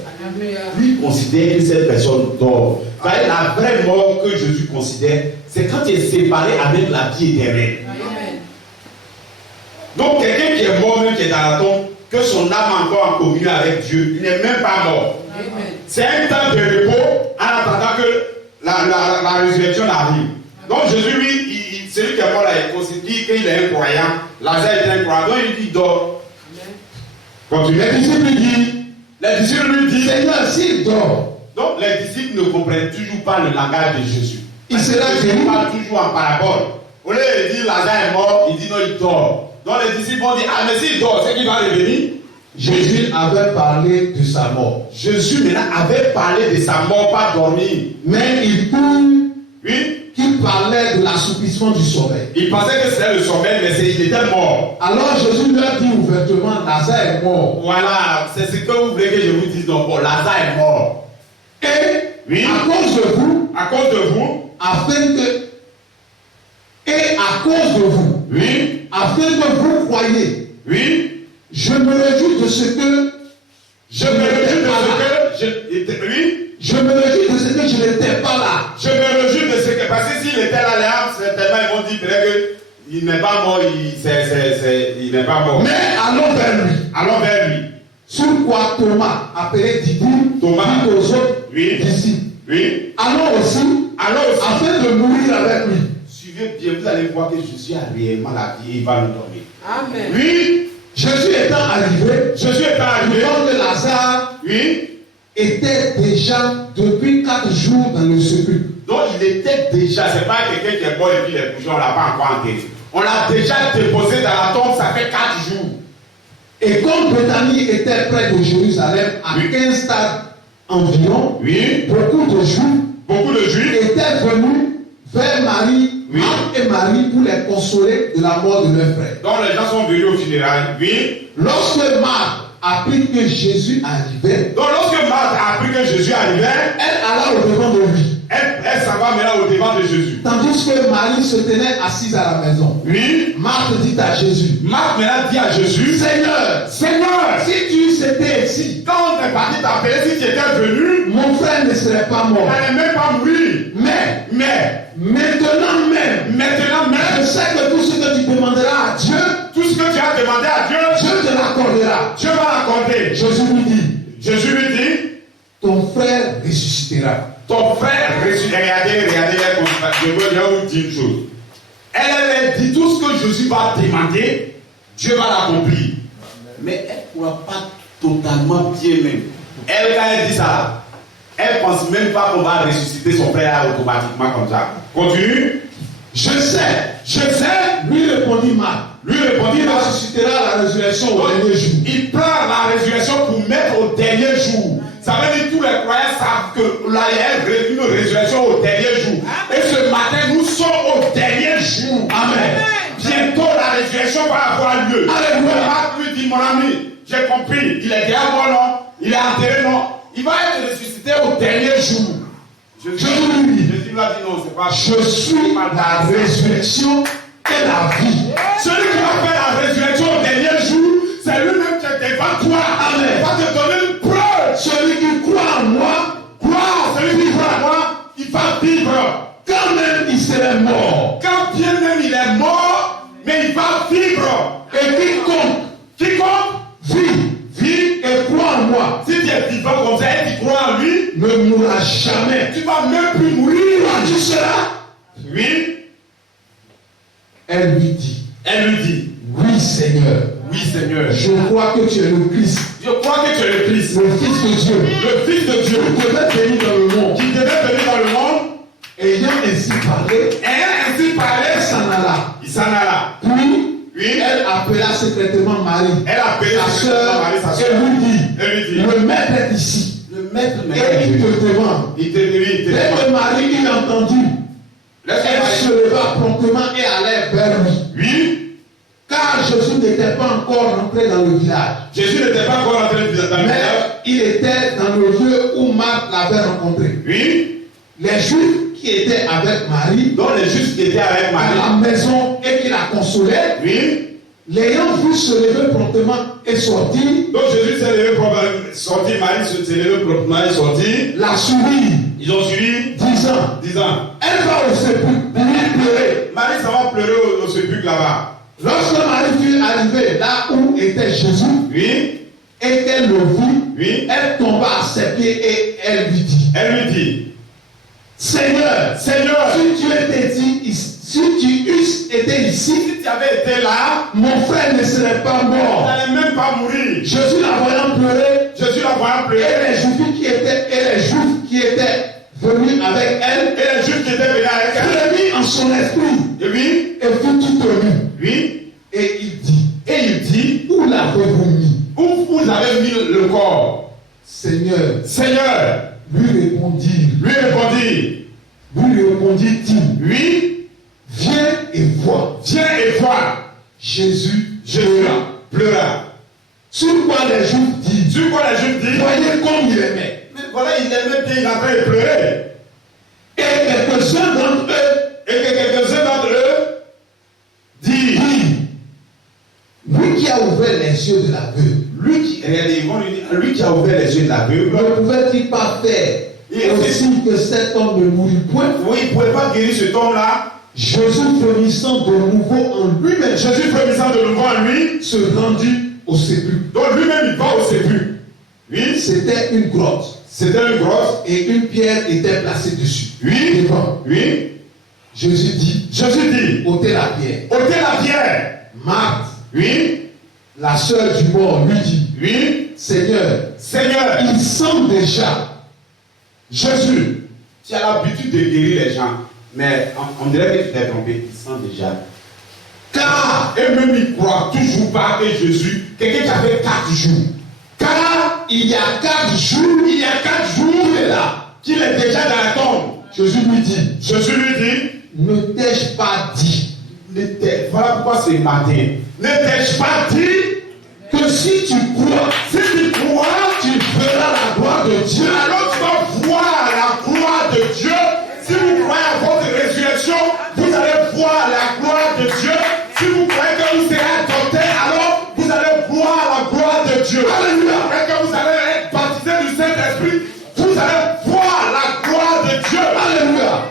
Lui considère que cette personne dort. La vraie mort que Jésus considère, c'est quand il est séparé avec la vie éternelle. Donc quelqu'un qui est mort, même qui est dans la tombe, que son âme encore en communion avec Dieu, il n'est même pas mort. C'est un temps de repos en attendant que la résurrection arrive. Donc Jésus, lui, celui qui est mort là, il considère qu'il est un croyant. Lazare est un croyant, donc il dit dort. Continue. Les disciples lui disent, Seigneur, s'il dort, donc les disciples ne comprennent toujours pas le langage de Jésus. Il sera Jésus parle toujours en parabole. Au lieu de dire Lazare est mort, il dit non, il dort. Donc les disciples vont dire, ah mais s'il dort, c'est qu'il va revenir. Jésus avait parlé de sa mort. Jésus maintenant avait parlé de sa mort, pas dormir. Mais il dit qu'il parlait de l'assouplissement du sommeil. Il pensait que c'était le sommeil, mais il était mort. Alors Jésus leur dit ouvertement, Lazare est mort. Voilà, c'est ce que vous voulez que je vous dise. Donc, bon, Lazare est mort. Et à cause de vous, afin que vous croyez, je me réjouis de ce que je n'étais pas là. Je me réjouis de ce que, parce que s'il était là, certainement ils vont dire qu'il n'est pas mort, il n'est pas mort. Mais allons vers lui. Sur quoi Thomas, appelé Didyme, dit aux autres disciples, allons aussi, afin de mourir avec lui. Suivez bien, vous allez voir que Jésus a réellement la vie et il va nous donner. Amen. Jésus étant arrivé, quand que Lazare était déjà depuis 4 jours dans le sépulcre. Donc il était déjà, c'est pas quelqu'un qui est mort et puis les bouchons, on l'a pas encore enterré. On l'a déjà déposé dans la tombe, ça fait 4 jours. Et comme Béthanie était près de Jérusalem, à 15 stades environ, beaucoup de Juifs étaient venus vers Marie et Marie pour les consoler de la mort de leur frère. Donc les gens sont venus au funérail. Lorsque Marthe apprit que Jésus arrivait, elle alla au devant de lui. Elle s'en va maintenant au devant de Jésus. Tandis que Marie se tenait assise à la maison. Marthe dit à Jésus, Seigneur, si tu étais ici, quand on est parti t'appeler, si tu étais venu, mon frère ne serait pas mort. Elle n'allait même pas mourir. Mais maintenant même, je sais que tout ce que tu demanderas à Dieu, tout ce que tu as demandé à Dieu, Dieu te l'accordera. Dieu va l'accorder. Jésus lui dit, ton frère ressuscitera. Ton frère ressuscitera. Regardez, je veux vous dire une chose. Elle dit tout ce que Jésus va demander, Dieu va l'accomplir. Mais elle ne croit pas totalement bien même. Elle, quand elle dit ça, elle ne pense même pas qu'on va ressusciter son frère automatiquement comme ça. Continue. Je sais, lui répondit Marthe. Il ressuscitera la résurrection au dernier jour. Il prend la résurrection pour mettre au dernier jour. Ça veut dire que tous les croyants savent que là, il y a une résurrection au dernier jour. Et ce matin, nous sommes au dernier jour. Amen. Bientôt, la résurrection va avoir lieu. Alléluia. Marc lui dit, mon ami, j'ai compris. Il est déjà mort, non? Il est enterré, non? Il va être ressuscité au dernier jour. Jésus va dire non, c'est pas. Je suis la résurrection et la vie. Celui qui va faire la résurrection au dernier jour, c'est lui-même qui est devant toi. Amen. Il va te donner une preuve. Celui qui croit en moi, celui qui croit en moi, il va vivre. Quand même il serait mort. Quand bien même il est mort, mais il va vivre. Et quiconque vit et croit en moi, si tu es vivant comme ça et tu crois en lui, ne mourra jamais. Tu vas même plus mourir. Tu seras. Oui. Elle lui dit, oui Seigneur. Je crois que tu es le Christ. Je crois que tu es le Christ. Le Fils de Dieu. Le Fils de Dieu. Qui devait venir dans le monde. Qui devait venir dans le monde. Ayant ainsi parlé, il s'en alla. Puis, elle appela secrètement Marie. Sa sœur. Elle lui dit, le maître est ici. Et il te demande. Dès que Marie il a entendu, elle se leva promptement et allait vers lui. Car Jésus n'était pas encore rentré dans le village. Mais il était dans le lieu où Marthe l'avait rencontré. Les Juifs qui étaient avec Marie, dans la maison et qui la consolaient, l'ayant vu se lever promptement et sortir. Donc Jésus s'est levé sorti, Marie s'est levée promptement et sorti. La suivi. Ils ont suivi. 10 ans. Elle va au sépulcre pour pleurer. Marie s'en va pleurer au sépulcre là-bas. Lorsque Marie fut arrivée là où était Jésus, et qu'elle le vit, elle tomba à ses pieds et elle lui dit, Seigneur, si tu eusse avait été là, mon frère ne serait pas il mort. n'allait même pas mourir. Jésus la voyant pleurer, Jésus la voyant et pleurer. les Juifs qui étaient venus avec elle, Et les Juifs qui étaient venus avec elle, frémit en son esprit et lui, et fut tout ému. oui, Et il dit, où où l'avez-vous mis? où vous avez mis le corps? Seigneur, Seigneur, lui répondit, il oui, viens et vois. viens et vois. Jésus Pleura. Sur quoi les Juifs disent, Sur quoi les Juifs disent, voyez comme il aimait. mais voilà, il aimait bien, il est en train de pleurer. Et quelques-uns d'entre eux Dit, lui qui a ouvert les yeux de l'aveugle, lui qui a ouvert les yeux de l'aveugle, ne pouvait-il pas faire aussi que cet homme ne mourut point? oui, il ne pouvait pas guérir cet homme-là. Jésus frémissant de nouveau en lui-même, Jésus frémissant de nouveau en lui, se rendit au sépulcre. donc lui-même il va au sépulcre. Oui, C'était une grotte c'était une grotte. et une pierre était placée dessus. Oui, Devant. oui. Jésus dit, ôtez la pierre. Ôtez la pierre. Marthe, Oui, la sœur du mort, lui dit, oui. Seigneur, Seigneur, il sent déjà. Jésus, tu as l'habitude de guérir les gens, mais on dirait que tu t'es trompé. Il sent déjà. Car, et même il croit toujours pas que Jésus, quelqu'un qui a fait 4 jours. Car Il y a 4 jours, il y a 4 jours il est là. qu'il est déjà dans la tombe. Jésus lui dit, Jésus lui dit, ne t'ai-je pas dit voilà pourquoi ce matin, ne t'ai-je pas dit que si tu crois, si tu crois, tu verras la gloire de Dieu. alors tu vas voir la gloire de Dieu. Si vous croyez à votre résurrection, vous allez voir la gloire de Dieu. Si vous croyez que vous serez adopté, alors vous allez voir la gloire de Dieu. Alléluia. Et que vous allez être baptisé du Saint-Esprit, vous allez voir la gloire de Dieu. Alléluia.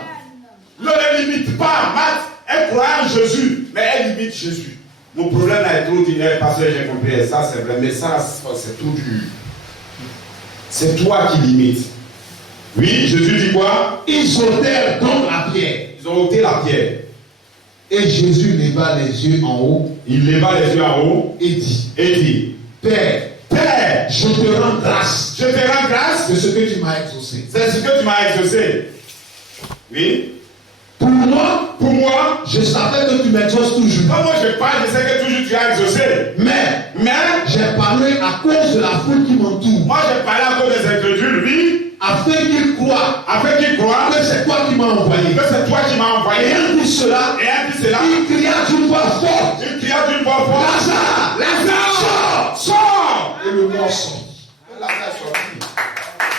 Ne limite pas, Marthe, elle croit en Jésus, mais elle limite Jésus. Mon problème là est trop dur, parce que j'ai compris ça, c'est vrai, mais ça, c'est trop dur. C'est toi qui limites. Oui, Jésus dit quoi? Ils ôtèrent donc la pierre. Ils ont ôté la pierre. Et Jésus leva les yeux en haut Il leva les yeux en haut et dit, et dit, Père, Père, je te rends grâce je te rends grâce, de ce que tu m'as exaucé. c'est ce que tu m'as exaucé. Oui, Pour moi, je je savais que tu m'exauces toujours. quand moi je parle, je sais que toujours tu as exaucé. Mais Mais, j'ai parlé à cause de la foule qui m'entoure, moi je parlais à cause des incrédules, oui, afin qu'ils croient afin qu'ils croient que c'est toi qui m'as envoyé. que c'est toi qui m'as envoyé. Ayant dit cela, Et elle dit cela, il cria d'une voix forte, il cria d'une voix forte, Lazare, Lazare, sors! et le mort sortit. Lazare sortit.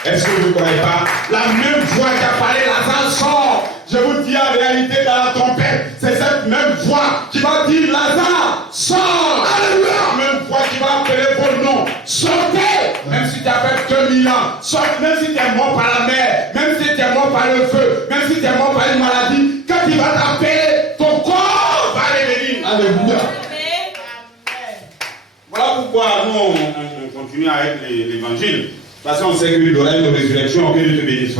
Est-ce que vous ne croyez pas? La même voix qui a parlé, Lazare sort. Je vous dis en réalité dans la trompette, c'est cette même voix qui va dire Lazare sort. Alléluia. La même voix qui va appeler vos noms. Sortez. Même si tu as fait 2000 ans, sortez. Même si tu es mort par la mer, même si tu es mort par le feu, même si tu es mort par une maladie, quand il va t'appeler, ton corps va revenir. Alléluia. Voilà pourquoi nous on continue avec l'évangile. Parce qu'on sait qu'il y aura une résurrection, que Dieu te bénisse.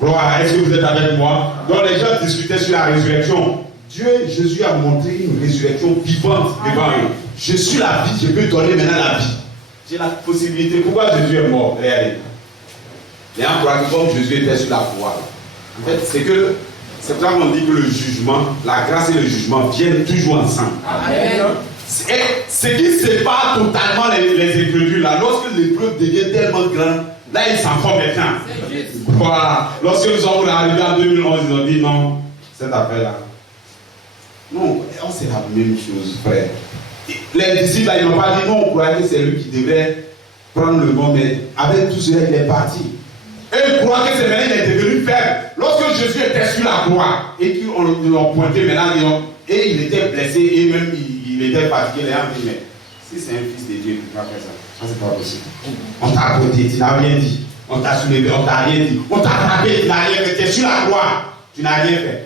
Gloire, est-ce que vous êtes avec moi? Donc les gens discutaient sur la résurrection. Jésus a montré une résurrection vivante devant eux. Je suis la vie, je peux donner maintenant la vie. J'ai la possibilité. Pourquoi Jésus est mort? Regardez. Les gens croient que comme Jésus était sur la croix. En fait, c'est pour ça qu'on dit que le jugement, la grâce et le jugement viennent toujours ensemble. Amen. Ce qui sépare totalement les incrédules là, lorsque l'épreuve devient tellement grande, là ils s'en font maintenant. Voilà. Lorsque nous sommes arrivés en 2011, ils ont dit non, cette affaire-là. Non, c'est la même chose, frère. Les disciples là, ils n'ont pas dit non, on croyait que c'est lui qui devait prendre le bon, mais avec tout cela, il est parti. Et ils croient que c'est maintenant il est devenu faible. Lorsque Jésus était sur la croix et qu'ils l'ont pointé maintenant, et il était blessé et même il était fatigué, les gens disent mais si c'est un fils de Dieu, il ne peut pas faire ça. Ça, c'est pas possible. On t'a apporté, tu n'as rien dit. On t'a soulevé, on t'a rien dit. On t'a frappé, tu n'as rien fait. Tu es sur la croix, tu n'as rien fait.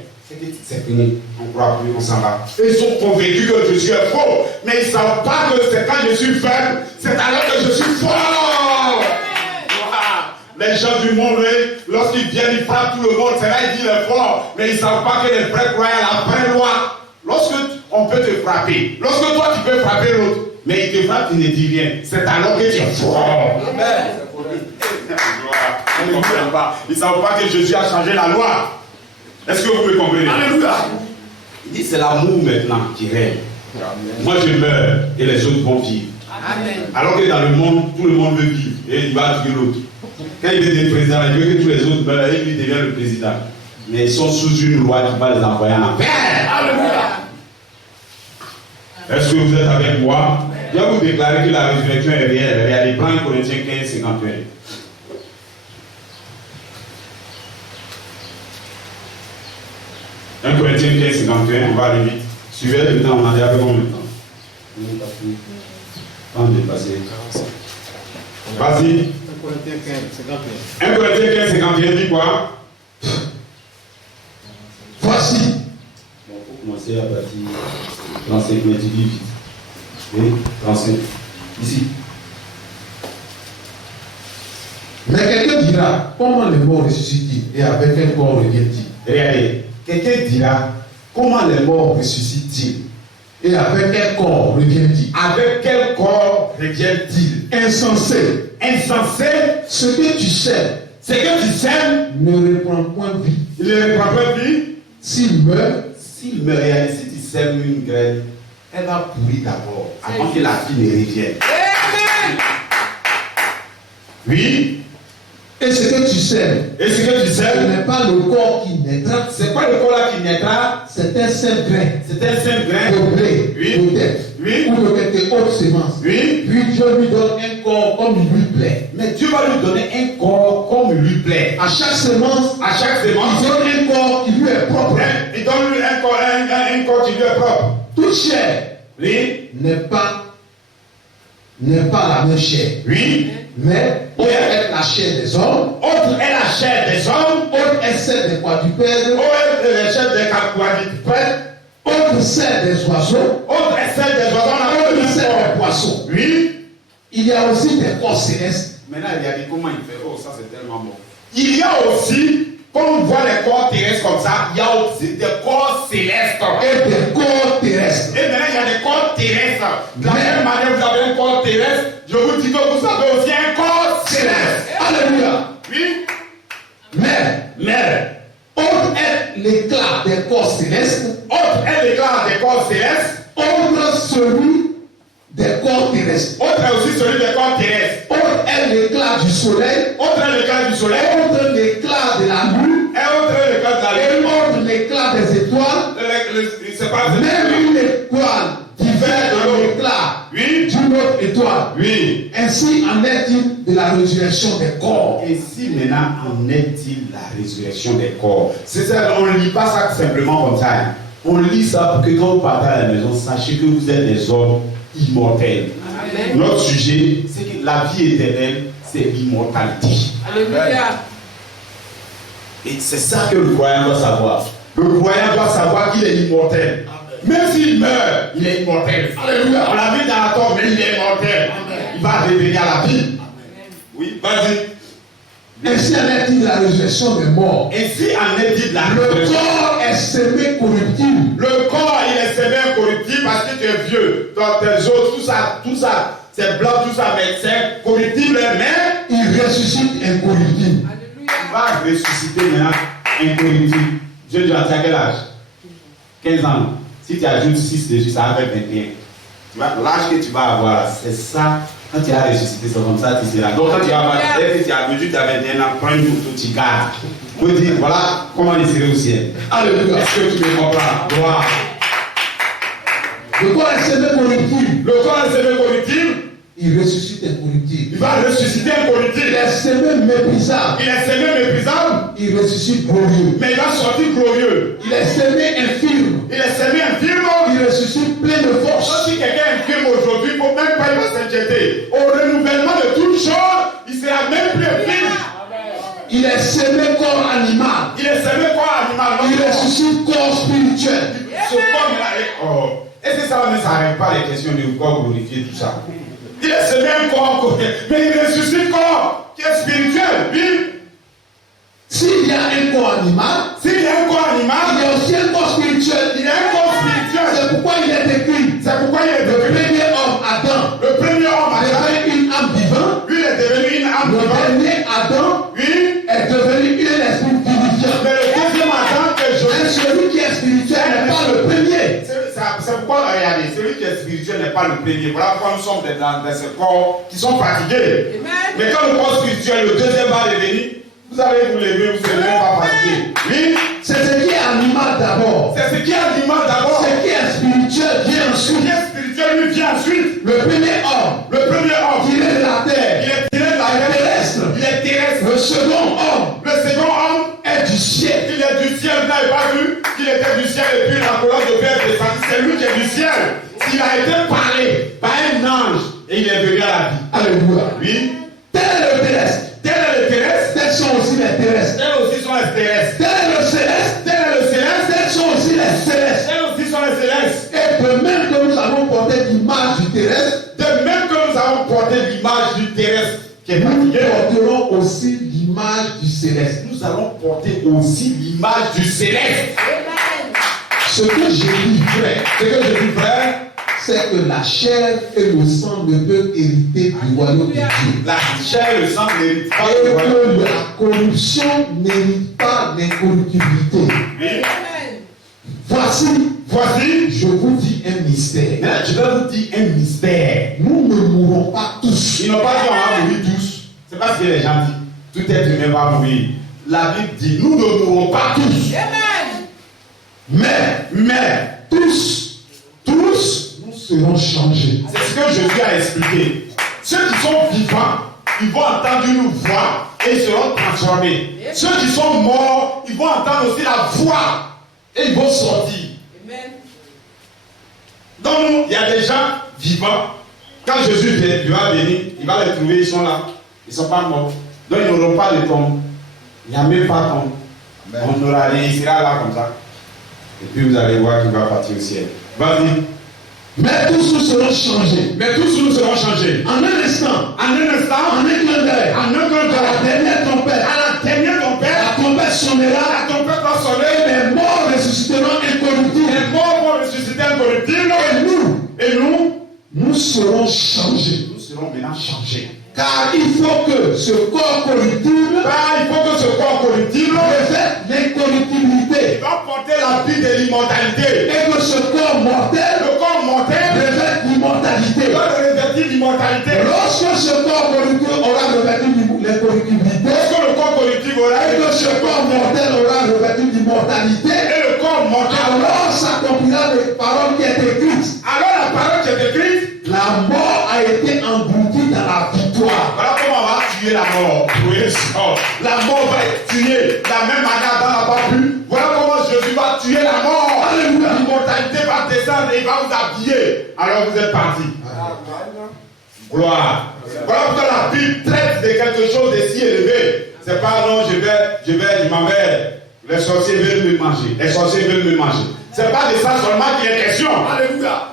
C'est fini. On ne croit plus, on s'en va. Et ils sont convaincus que Jésus est faux. Mais ils ne savent pas que c'est quand je suis faible, c'est alors que je suis fort. Les gens du monde, lorsqu'ils viennent, ils frappent tout le monde. C'est là qu'ils disent les forts. Mais ils ne savent pas que les vrais croient à la vraie loi. Lorsque on peut te frapper. Lorsque toi, tu peux frapper l'autre, mais il te frappe, tu ne dis rien. C'est alors que tu es fort. Amen. On ne comprend pas. Ils ne savent pas que Jésus a changé la loi. Est-ce que vous me comprenez? Alléluia. Il dit c'est l'amour maintenant qui règne. Moi je meurs et les autres vont vivre. Amen. Alors que dans le monde, tout le monde veut vivre et il va tuer l'autre. Quand il devient président, il veut que tous les autres meurent et lui devient le président. Mais ils sont sous une loi qui va les envoyer en enfer. Alléluia. Est-ce que vous êtes avec moi? Je vais vous déclarer que la résurrection est réelle. Regardez, prends 1 Corinthiens 15, 51. 1 Corinthiens 15, 51, on va aller vite. Suivez le temps, on en est avec combien de temps? On est passé. Vas-y. 1 Corinthiens 15, 51. 1 Corinthiens 15, 51 dit quoi? Voici. Bon, il faut commencer à partir 35, mais tu dis vite. Oui, 35. Ici. Mais quelqu'un dira, comment les morts ressuscitent-ils et avec quel corps reviennent-ils? Regardez, quelqu'un dira, comment les morts ressuscitent-ils? Et avec quel corps reviennent-ils? Avec quel corps reviennent-ils? Insensé. Insensé, Ce que tu sais ce que tu sèmes, ne reprend point vie. il ne reprend pas vie. S'il meurt, S'il me réalise, si tu sèmes une graine, elle va pourrir d'abord, avant que la vie ne revienne. Amen. Oui. et ce que tu sais, Et ce que tu ce sèmes, n'est pas le corps qui naîtra, c'est pas le corps là qui naîtra, c'est un seul grain c'est un simple grain. de blé, Oui. peut-être, Oui. ou de quelque autre semence. Oui. Puis Dieu lui donne un corps comme il lui plaît. Mais Dieu va lui donner un corps comme il lui plaît. À chaque semence, À chaque il semence, donne un corps qui lui est propre. il donne lui un corps qui lui est propre. Toute chair Oui. n'est pas la même chair, Oui. mais autre est la chair des hommes, Autre est la chair des hommes, autre est celle des quadrupèdes, autre est la chair des quadrupèdes, autre celle des oiseaux, autre est celle des oiseaux, autre celle des poissons. Oui. Il y a aussi des corps célestes. Maintenant, il a dit comment il fait. Oh, ça c'est tellement bon. Il y a aussi, quand on voit les corps terrestres comme ça, il y a aussi des corps célestes. Et des corps terrestres. Et maintenant, il y a des corps terrestres. De la même manière, vous avez un corps terrestre. Je vous dis que vous avez aussi un corps céleste. Alléluia. Oui. Mais, autre est l'éclat des corps célestes, Autre est l'éclat des corps célestes. autre celui des corps terrestres. Autre est aussi celui des corps terrestres. Autre est l'éclat du soleil, Autre est l'éclat du soleil. autre l'éclat de la lune, Et autre est l'éclat de la et lune. autre l'éclat des étoiles. C'est pas Même une étoile diffère de l'éclat Oui. d'une autre étoile. Oui. Ainsi en est-il de la résurrection des corps. Et si maintenant en est-il la résurrection des corps? C'est ça, on ne lit pas ça simplement comme ça. Hein. On lit ça pour que quand vous partez à la maison, sachez que vous êtes des hommes immortels. Amen. Notre sujet, c'est que la vie éternelle, c'est l'immortalité. Alléluia. Et c'est ça que le croyant doit savoir. Le croyant doit savoir qu'il est immortel. Même s'il meurt, il est immortel. Alléluia. On l'a vu dans la tombe, mais il est immortel. Il va revenir à la vie. Oui, vas-y. Ainsi en est-il de la résurrection des morts. Ainsi en est-il de la Le résurrection. corps est semé corruptible. Le corps, il est sévère incorruptible parce que tu es vieux. Dans tes os, tout ça, c'est blanc, tout ça, mais c'est corruptible, mais Il ressuscite incorruptible. il va ressusciter maintenant incorruptible. Dieu, tu as à quel âge? 15 ans. Si tu ajoutes 6 dessus, ça va faire 21. L'âge que tu vas avoir, c'est ça. Quand tu as ressuscité, c'est comme ça, tu seras. Donc, quand tu vas avoir, dès que tu as mesure, tu as 21 ans, prends une photo, tu gardes. Pour dire, voilà comment il serait au ciel. Alléluia. Est-ce que tu me comprends? Gloire. Le corps est semé corruptible. Le corps est sévère corruptible. Il ressuscite incorruptible. Il va ressusciter Il incorruptible. est semé méprisable. Il est sévère méprisable, Il ressuscite glorieux. mais il va sortir glorieux. Il est semé infirme. Il est sévère infirme. Il ressuscite plein de force. Si quelqu'un est infirme aujourd'hui, il ne faut même pas il va s'inquiéter. Au renouvellement de toutes choses, il sera même plus infirme. Il est semé corps animal. Il est sévère corps animal. Il ressuscite corps spirituel. Ce corps là est. Oh. Et c'est ça, mais ça n'arrive pas les questions du corps glorifié, tout ça. Il est sévère corps, mais il ressuscite corps qui est spirituel. Oui. S'il y a un corps animal, S'il y a un corps il y animal, a aussi un corps spirituel. il y a un corps spirituel. C'est pourquoi il dernier Adam est devenu un esprit vivifiant. Mais le deuxième Adam que Mais celui qui est spirituel n'est pas le premier. c'est pourquoi, regardez, celui qui est spirituel n'est pas le premier. Voilà pourquoi nous sommes dans ces corps qui sont fatigués. Amen. Mais quand le corps spirituel, le deuxième va devenir, vous allez vous lever, vous ne serez même pas fatigué. Oui, C'est ce qui est animal d'abord. c'est ce qui est animal d'abord. Ce qui est spirituel vient Ce ensuite. qui est spirituel lui vient ensuite. Le premier homme Le premier homme, tiré de la il terre est tiré de la est terre. terrestre. Il est terrestre. Le second homme Le second homme, est du ciel. il est du ciel. Vous n'avez pas vu qu'il était du ciel et puis la colonne de Père est descendue. C'est lui qui est du ciel. Il a été parlé par un ange et il est venu à la vie. Alléluia. Oui. Tel est le terrestre. Tel est le terrestre. Tels sont aussi les terrestres. Tels aussi sont les terrestres. Tel est le céleste. Tel est le céleste. Tels sont aussi les célestes. Tels aussi sont les célestes. Et de même que nous avons porté l'image du terrestre, De même que nous avons porté l'image du terrestre qui est nous fatigué, porterons aussi l'image du céleste. nous allons porter aussi l'image du céleste. Ce que je dis, frère, Ce que je dis, frère, c'est que la chair et le sang ne peuvent hériter du royaume de Dieu. la chair et le sang n'héritent pas Et du royaume. que la corruption n'hérite pas l'incorruptibilité. Oui. Voici, je vous dis un mystère. Maintenant, je vais vous dire un mystère. Nous ne mourrons pas tous. Ils n'ont pas dit on va mourir tous. C'est pas ce que les gens disent. Tout être humain va mourir. La Bible dit nous ne mourrons pas tous. Mais tous, nous serons changés. C'est ce que Jésus a expliqué. Ceux qui sont vivants, ils vont entendre une voix et ils seront transformés. Ceux qui sont morts, ils vont entendre aussi la voix et ils vont sortir. Donc, il y a des gens vivants. Quand Jésus va venir, il va les trouver, ils sont là. Ils ne sont pas morts. Donc, ils n'auront pas de tombe. Il n'y a même pas de tombe. On aura rien, il sera là comme ça. Et puis, vous allez voir qu'il va partir au ciel. Vas-y. Mais tous nous serons changés. Mais tous nous serons changés. En un instant, En un instant, en un clin d'œil, en un clin à d'œil, la dernière trompette, à la dernière trompette, la trompette sonnera, la trompette va sonner. les morts ressusciteront incorruptibles. Les morts vont ressusciter incorruptibles. Et nous serons changés. Nous serons maintenant changés. Car il faut que ce corps corruptible Il faut que ce corps corruptible revête l'incorruptibilité. va porter la vie de l'immortalité. Et que ce corps mortel Le corps mortel revête l'immortalité. va revêtir l'immortalité. Lorsque ce corps corruptible aura revêtu l'incorruptibilité, Lorsque le corps corruptible aura et que ce corps mortel aura revêtu l'immortalité, et le corps mortel, alors s'accomplira les paroles qui est écrites. alors la parole qui est écrite, La mort a été engloutie dans la victoire. voilà comment on va tuer la mort. Oui, ça. La mort va être tuée. La même manière Adam n'a pas pu. Voilà comment Jésus va tuer la mort. Alléluia. L'immortalité va descendre et il va vous habiller. Alors vous êtes partis. Gloire. Voilà pourquoi la Bible traite de quelque chose de si élevé. C'est pas non, je m'en vais. Les sorciers veulent me manger. Les sorciers veulent me manger. C'est pas de ça seulement qu'il est question. Alléluia.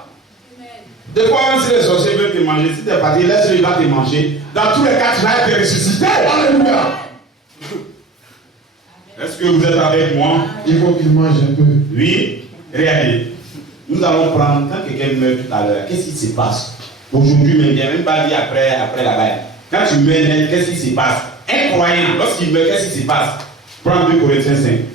Des fois, même si les sorciers veulent te manger, si tu es parti, laisse-le, il va te manger. Dans tous les cas, tu vas être ressuscité. Alléluia. Est-ce que vous êtes avec moi? Il faut qu'il mange un peu. Oui. Regardez. Nous allons prendre, quand quelqu'un meurt tout à l'heure, qu'est-ce qui se passe? Aujourd'hui, mais il n'y a même pas dit après la balle. Quand tu meurs, qu'est-ce qui se passe? Un croyant, lorsqu'il meurt, qu'est-ce qui se passe? Prends 2 Corinthiens 5. Amen.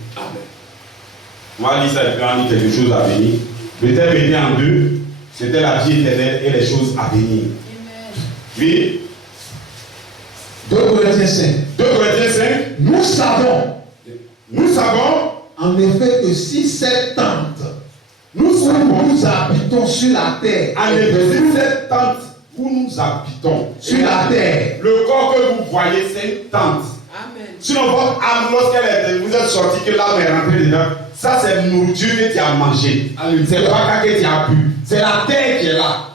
On va lire ça et puis on dit quelque chose à venir. Peut-être mettez en 2. C'était la vie éternelle et les choses à venir. Oui. 2 Corinthiens 5. 2 Corinthiens 5. Nous savons en effet que si cette tente nous habitons sur la terre, en effet, cette tente où nous habitons sur la terre, le corps que vous voyez, c'est une tente. Amen. Sinon, votre âme, lorsqu'elle vous êtes sorti, que l'âme est rentrée dedans, ça c'est nourriture que tu as mangé. C'est pas que tu as bu. C'est la terre qui est là.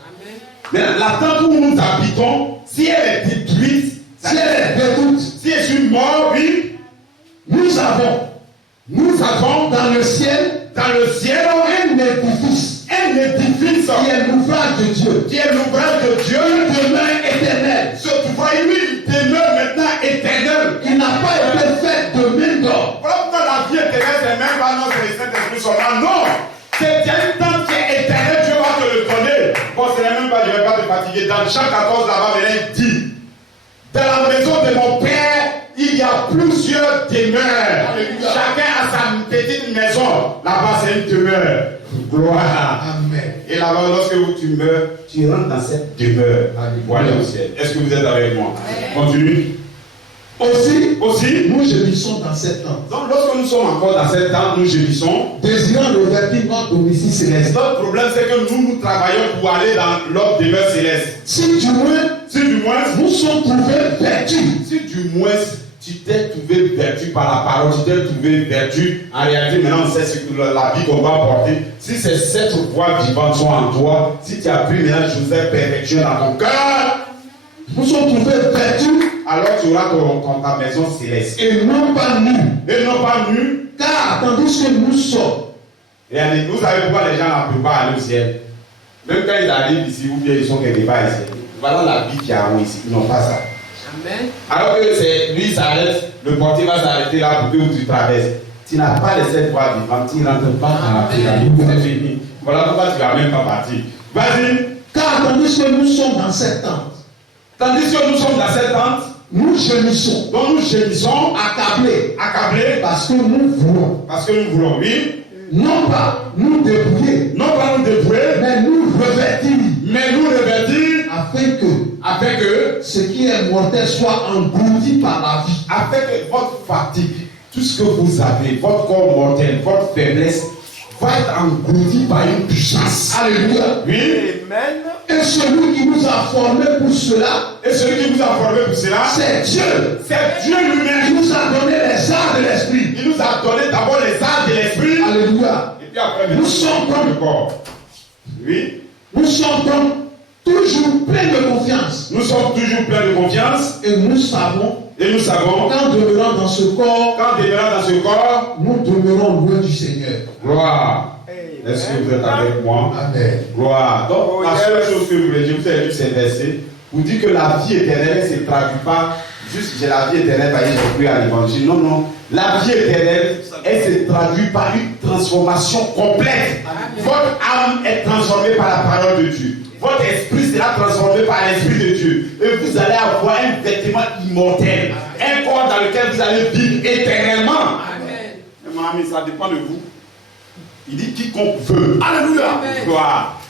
Mais la tente où nous habitons, si elle est détruite, si elle est détruite, si je suis mort, oui, nous avons dans le ciel un édifice qui est l'ouvrage de Dieu, une demeure éternelle. Ce pouvoir, lui, demeure maintenant éternelle. Il n'a pas été fait de main d'homme. Voilà pourquoi la vie éternelle, c'est même pas non, c'est le Saint-Esprit seulement. Non, c'est une tente qui est éternelle, Dieu va te le donner. Bon, c'est même pas, je ne vais pas te fatiguer. Dans Jean 14, là-bas, il dit, Dans la maison de mon Père, il y a plusieurs demeures. Chacun a sa petite maison. Là-bas, c'est une demeure. Gloire. Amen. Et là-bas, lorsque tu meurs, tu rentres dans cette demeure pour aller au ciel. Est-ce que vous êtes avec moi? Continue. Aussi, nous gémissons dans cette tente. Donc, lorsque nous sommes encore dans cette tente, nous gémissons. Désirant revêtir notre domicile céleste. Notre problème, c'est que nous travaillons pour aller dans notre demeure céleste. Si du moins, nous sommes trouvés vertus. Si du moins, tu t'es trouvé vertu par la parole, tu t'es trouvé vertu. En réalité, maintenant, on sait ce que la vie qu'on va porter. Si c'est cette voix vivante sont en toi, si tu as pris maintenant Joseph perfectué dans ton cœur, nous sommes trouvés vertus. Alors tu auras ta maison céleste. Et non pas nus. Et non pas nus. Car tandis que nous sommes. Et vous savez pourquoi les gens ne peuvent pas aller au ciel. Même quand ils arrivent ici, ou bien ils sont quelque part ici. Voilà la vie qui a ici. Ils n'ont pas ça. Amen. Alors que lui il s'arrête, le portier va s'arrêter là pour que tu traverses. Tu n'as pas de cette voie vivante, tu ne rentres pas dans la pyramide. C'est fini. Voilà pourquoi tu ne vas même pas partir. Vas-y. Car tandis que nous sommes dans cette tente. Tandis que nous sommes dans cette tente, nous gémissons. Donc nous gémissons, accablés. Parce que nous voulons. Oui. Non pas nous dépouiller. Mais nous revêtir. Afin que ce qui est mortel soit englouti par la vie. Afin que votre fatigue, tout ce que vous avez, votre corps mortel, votre faiblesse, va être englouti par une puissance. Alléluia. Oui. Amen. Et celui qui nous a formés pour cela, c'est Dieu. C'est Dieu lui-même. Il nous a donné les arts de l'esprit. Il nous a donné d'abord les arts de l'esprit. Alléluia. Et puis après, nous sommes comme le corps. Oui. Nous sommes comme toujours pleins de confiance. Nous sommes toujours pleins de confiance. Et nous savons. Quand demeurant dans ce corps, nous demeurons loin du Seigneur. Gloire. Est-ce que vous êtes avec moi? Amen. Gloire. Donc, la seule chose que je voulais dire, vous avez lu ces versets, vous dites que la vie éternelle ne se traduit pas juste j'ai la vie éternelle parce que j'ai cru à l'évangile. Non, non. La vie éternelle, elle se traduit par une transformation complète. Amen. Votre âme est transformée par la parole de Dieu. Votre esprit sera transformé par l'esprit de Dieu. Et vous allez avoir un vêtement immortel. Un corps dans lequel vous allez vivre éternellement. Amen. Mais mon ami, ça dépend de vous. Il dit quiconque veut. Alléluia. Gloire.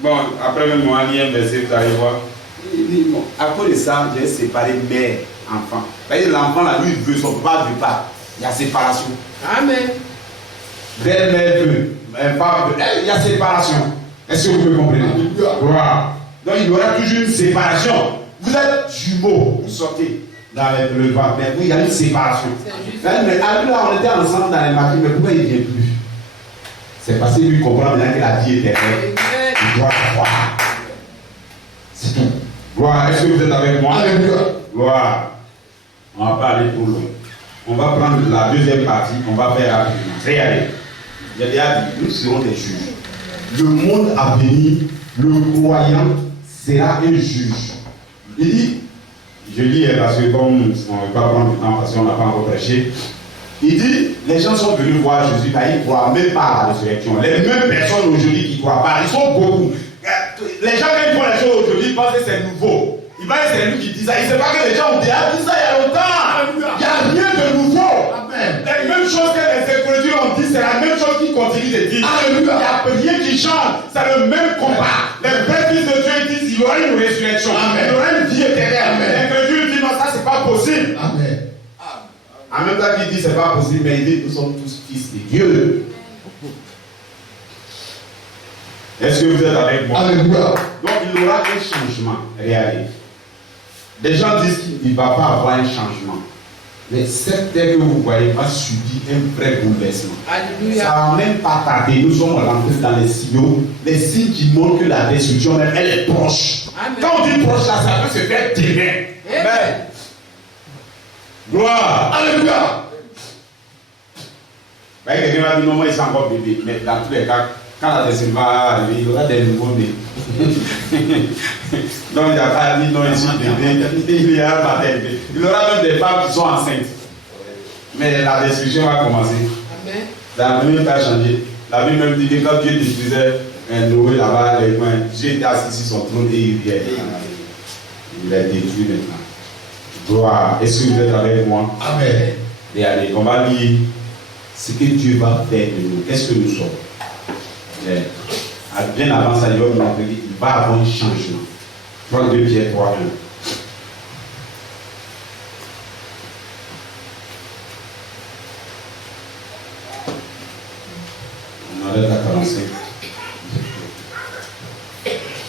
Bon, après même mon ami, un verset, vous allez voir. Il dit, bon, à cause de ça, j'ai séparé mère, enfant. L'enfant, là, lui, il veut, son papa ne veut pas. Il y a séparation. Amen. Belle-mère veut, papa veut. Il y a séparation. Est-ce que vous pouvez comprendre? Gloire. Donc, il y aura toujours une séparation. Vous êtes jumeaux, vous sortez dans le ventre, mais il y a une séparation. Mais là, on était ensemble dans les maquis, mais pourquoi il ne vient plus? C'est parce que lui comprend bien que la vie est éternelle. Il doit croire. C'est tout. Gloire, est-ce que vous êtes avec moi? Alléluia. Gloire. On va pas aller trop loin. On va prendre la deuxième partie, on va faire rapidement. Regardez. J'ai déjà dit, nous serons des juges. Le monde à venir, le croyant sera un juge. Il dit, je lis parce que comme on ne va pas prendre du temps parce qu'on n'a pas encore prêché. Il dit, les gens sont venus voir Jésus, car ils ne croient même pas à la résurrection. Les mêmes personnes aujourd'hui qui ne croient pas, ils sont beaucoup. Les gens qui font les choses aujourd'hui pensent que c'est nouveau. Ils pensent que c'est lui qui dit ça. Il ne sait pas que les gens ont déjà dit ça il y a longtemps. Il n'y a rien de nouveau. Amen. Les mêmes choses que les Écritures ont dit, c'est la même chose qu'ils continuent de dire. Alléluia. Il n'y a rien qui change. C'est le même combat. Les vrais fils de Dieu disent qu'il y aura une résurrection. Amen. Il y aura une vie éternelle. L'Écriture dit non, ça c'est pas possible. Amen. En même temps qu'il dit c'est pas possible, mais il dit nous sommes tous fils de Dieu. Est-ce que vous êtes avec moi? Alléluia. Donc il y aura un changement réel. Des gens disent qu'il ne va pas avoir un changement. Mais cette terre que vous voyez va subir un vrai bouleversement. Alléluia. Ça ne va même pas tarder. Nous sommes rentrés dans les signaux, les signes qui montrent que la destruction, elle est proche. Amen. Quand on dit proche, là, ça peut se faire demain. Amen. Gloire. Alléluia. Quelqu'un va dire non, moi il est encore bébé. Mais dans tous les cas, quand la destruction va arriver, il y aura des nouveaux-nés. Donc il n'y a pas dit non, ici bébé. Il y a pas bébé. Il y aura même des femmes qui sont enceintes. Mais la destruction va commencer. Amen. La Bible va changer. La Bible même dit que quand Dieu détruisait Noé là-bas, Dieu était assis sur son trône et il riait. Il est détruit maintenant. Gloire. Est-ce que vous êtes avec moi? Amen. Et allez, on va lire ce que Dieu va faire de nous. Qu'est-ce que nous sommes? Bien avant ça, il va vous montrer qu'il va avoir un changement. 32 Pierre 3, 1. On arrête à 45.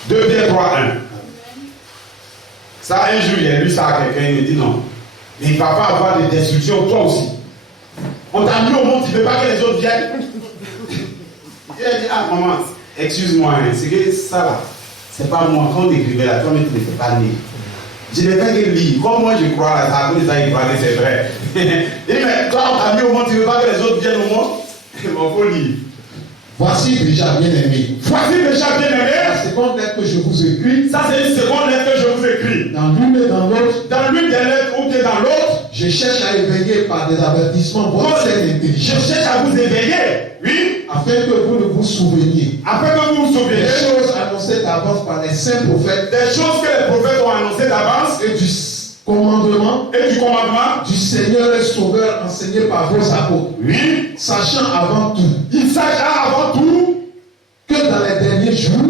2 Pierre 3, 1. Ça, un jour, il a lu ça à quelqu'un, il me dit non. Mais il ne va pas avoir de destruction, toi aussi. On t'a mis au monde, tu ne veux pas que les autres viennent. Il a dit, ah maman, excuse-moi, hein, c'est que ça là, c'est pas moi. Quand on écrivait là, toi, tu ne fais pas lire. Je n'ai fait que lire. Comme moi, je crois là, ça a ça, il parlait, c'est vrai. Il dit, mais toi, on t'a mis au monde, tu ne veux pas que les autres viennent au monde. Il faut lire. Voici déjà bien aimé. Voici déjà bien aimé. La seconde lettre que je vous écris. Ça, c'est une seconde lettre que je vous écris. Dans l'une et dans l'autre. Dans l'une des lettres ou bien dans l'autre. Je cherche à éveiller par des avertissements votre saine intelligence. Je cherche à vous éveiller. Oui. Afin que vous ne vous souveniez. Afin que vous vous souveniez. Des choses annoncées d'avance par les saints prophètes. Des choses que les prophètes ont annoncées d'avance. Et du commandement. Et du commandement. Du Seigneur et Sauveur enseigné par vos apôtres. Oui. Sachant avant tout. Il sachant avant tout. Que dans les derniers jours.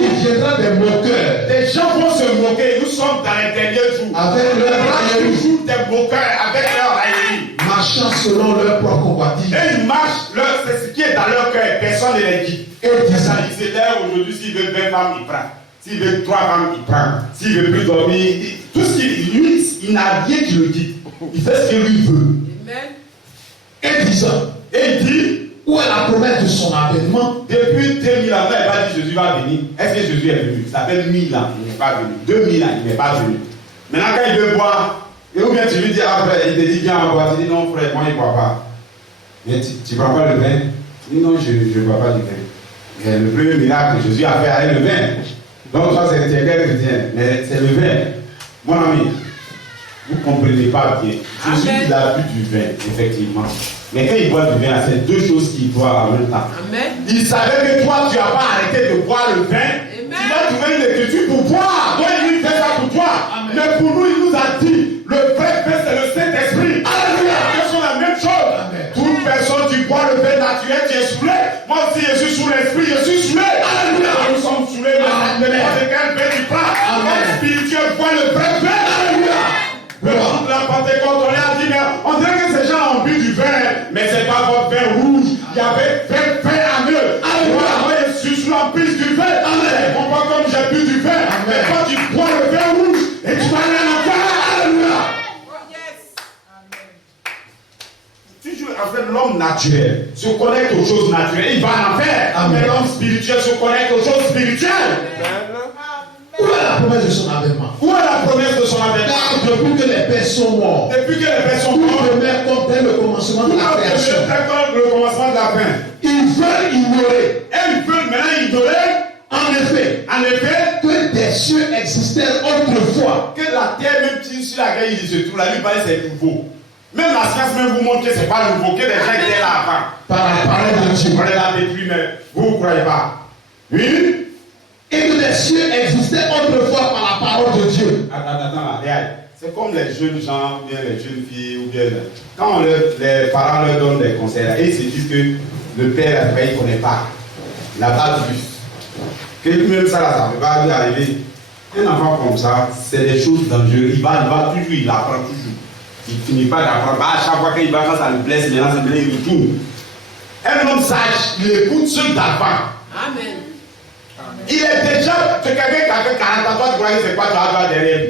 Il viendra des moqueurs. Des gens vont se moquer. Nous sommes dans les derniers jours. Avec leur raillerie. Toujours des moqueurs avec leur raillerie. Marchant selon leur propre convoitise. Et ils marchent, c'est ce qui est dans leur cœur. Personne ne les dit. Et disant, c'est là aujourd'hui, s'il veut 20 femmes, il prend. S'il veut 3 femmes, il prend. S'il veut plus dormir, tout ce qu'il lui, il n'a rien qui le dit. Il fait ce que lui veut. Amen. Et disant, et il dit, où est la promesse de son avènement? Depuis 2000 ans, il n'a pas dit Jésus va venir. Est-ce que Jésus est venu? Ça fait 1000 ans, il n'est pas venu. 2000 ans, il n'est pas venu. Maintenant, quand il veut boire, et ou bien tu lui dis après, il te dit viens en boire, tu dis non frère, moi il ne boit pas. Mais tu ne bois pas le vin? Tu dis non, je ne bois pas du vin. Mais le premier miracle que Jésus a fait avec le vin. Donc toi c'est quel chrétien, mais c'est le vin. Mon ami, vous ne comprenez pas bien. Jésus il a bu du vin, effectivement. Mais quand il boit du vin, c'est deux choses qu'il boit en même temps. Amen. Il savait que toi, tu n'as pas arrêté de boire le vin. Amen. Tu vas trouver une écriture pour boire. Donc il fait ça pour toi. Amen. Mais pour nous, il nous a dit, le vrai vin, c'est le Saint-Esprit. Alléluia. Ce sont la même chose. Amen. Toute personne qui boit le vin naturel, tu es saoulé. Moi aussi, je suis sous l'esprit, je suis saoulé. Alléluia. Nous sommes saoulés. Mais n'importe quel vin tu prends. Amen. Spirituel, bois le vrai vin. Alléluia. Le jour de la Pentecôte, on a dit, mais on dirait que ces gens ont bu du vin, mais c'est pas votre vin rouge. Il y avait vin en eux. Alléluia. Je suis sous l'emprise du vin. Amen. On voit comme j'ai bu du vin. Amen. Mais quand tu bois le vin rouge, et tu vas aller en enfer. Alléluia. Toujours, en fait, l'homme naturel se connecte aux choses naturelles. Il va en enfer. Mais l'homme spirituel se connecte aux choses spirituelles. Où est la promesse de son avènement? Où est la promesse de son avènement? Car depuis que les pères sont morts, depuis que les pères sont morts, tout demeure comme dès le commencement de la création. Le commencement de la fin. Ils veulent ignorer. Et ils veulent maintenant ignorer. En effet, que des cieux existaient autrefois. Que la terre, même sur laquelle il se trouve, la lui paraît c'est nouveau. Même la science même vous montre que c'est pas nouveau, que les gens étaient là avant. Par la parole de Dieu. On les a détruits, mais vous ne croyez pas. Oui? Et que les cieux existaient autrefois par la parole de Dieu. Attends, regarde. C'est comme les jeunes gens, ou bien les jeunes filles, ou bien quand les parents leur donnent des conseils, et ils se disent que le père, il ne connaît pas. Il n'a pas vu. Que même ça, là, ça ne peut pas lui arriver. Un enfant comme ça, c'est des choses dangereuses. Il va toujours, il apprend toujours. Il ne finit pas d'apprendre. À chaque fois qu'il va quand ça le blesse, maintenant, il retourne. Un homme sage, il écoute ceux d'avant. Amen. Il est déjà, c'est quelqu'un qui a fait 40 ans, toi tu crois que c'est quoi tu as droit derrière lui.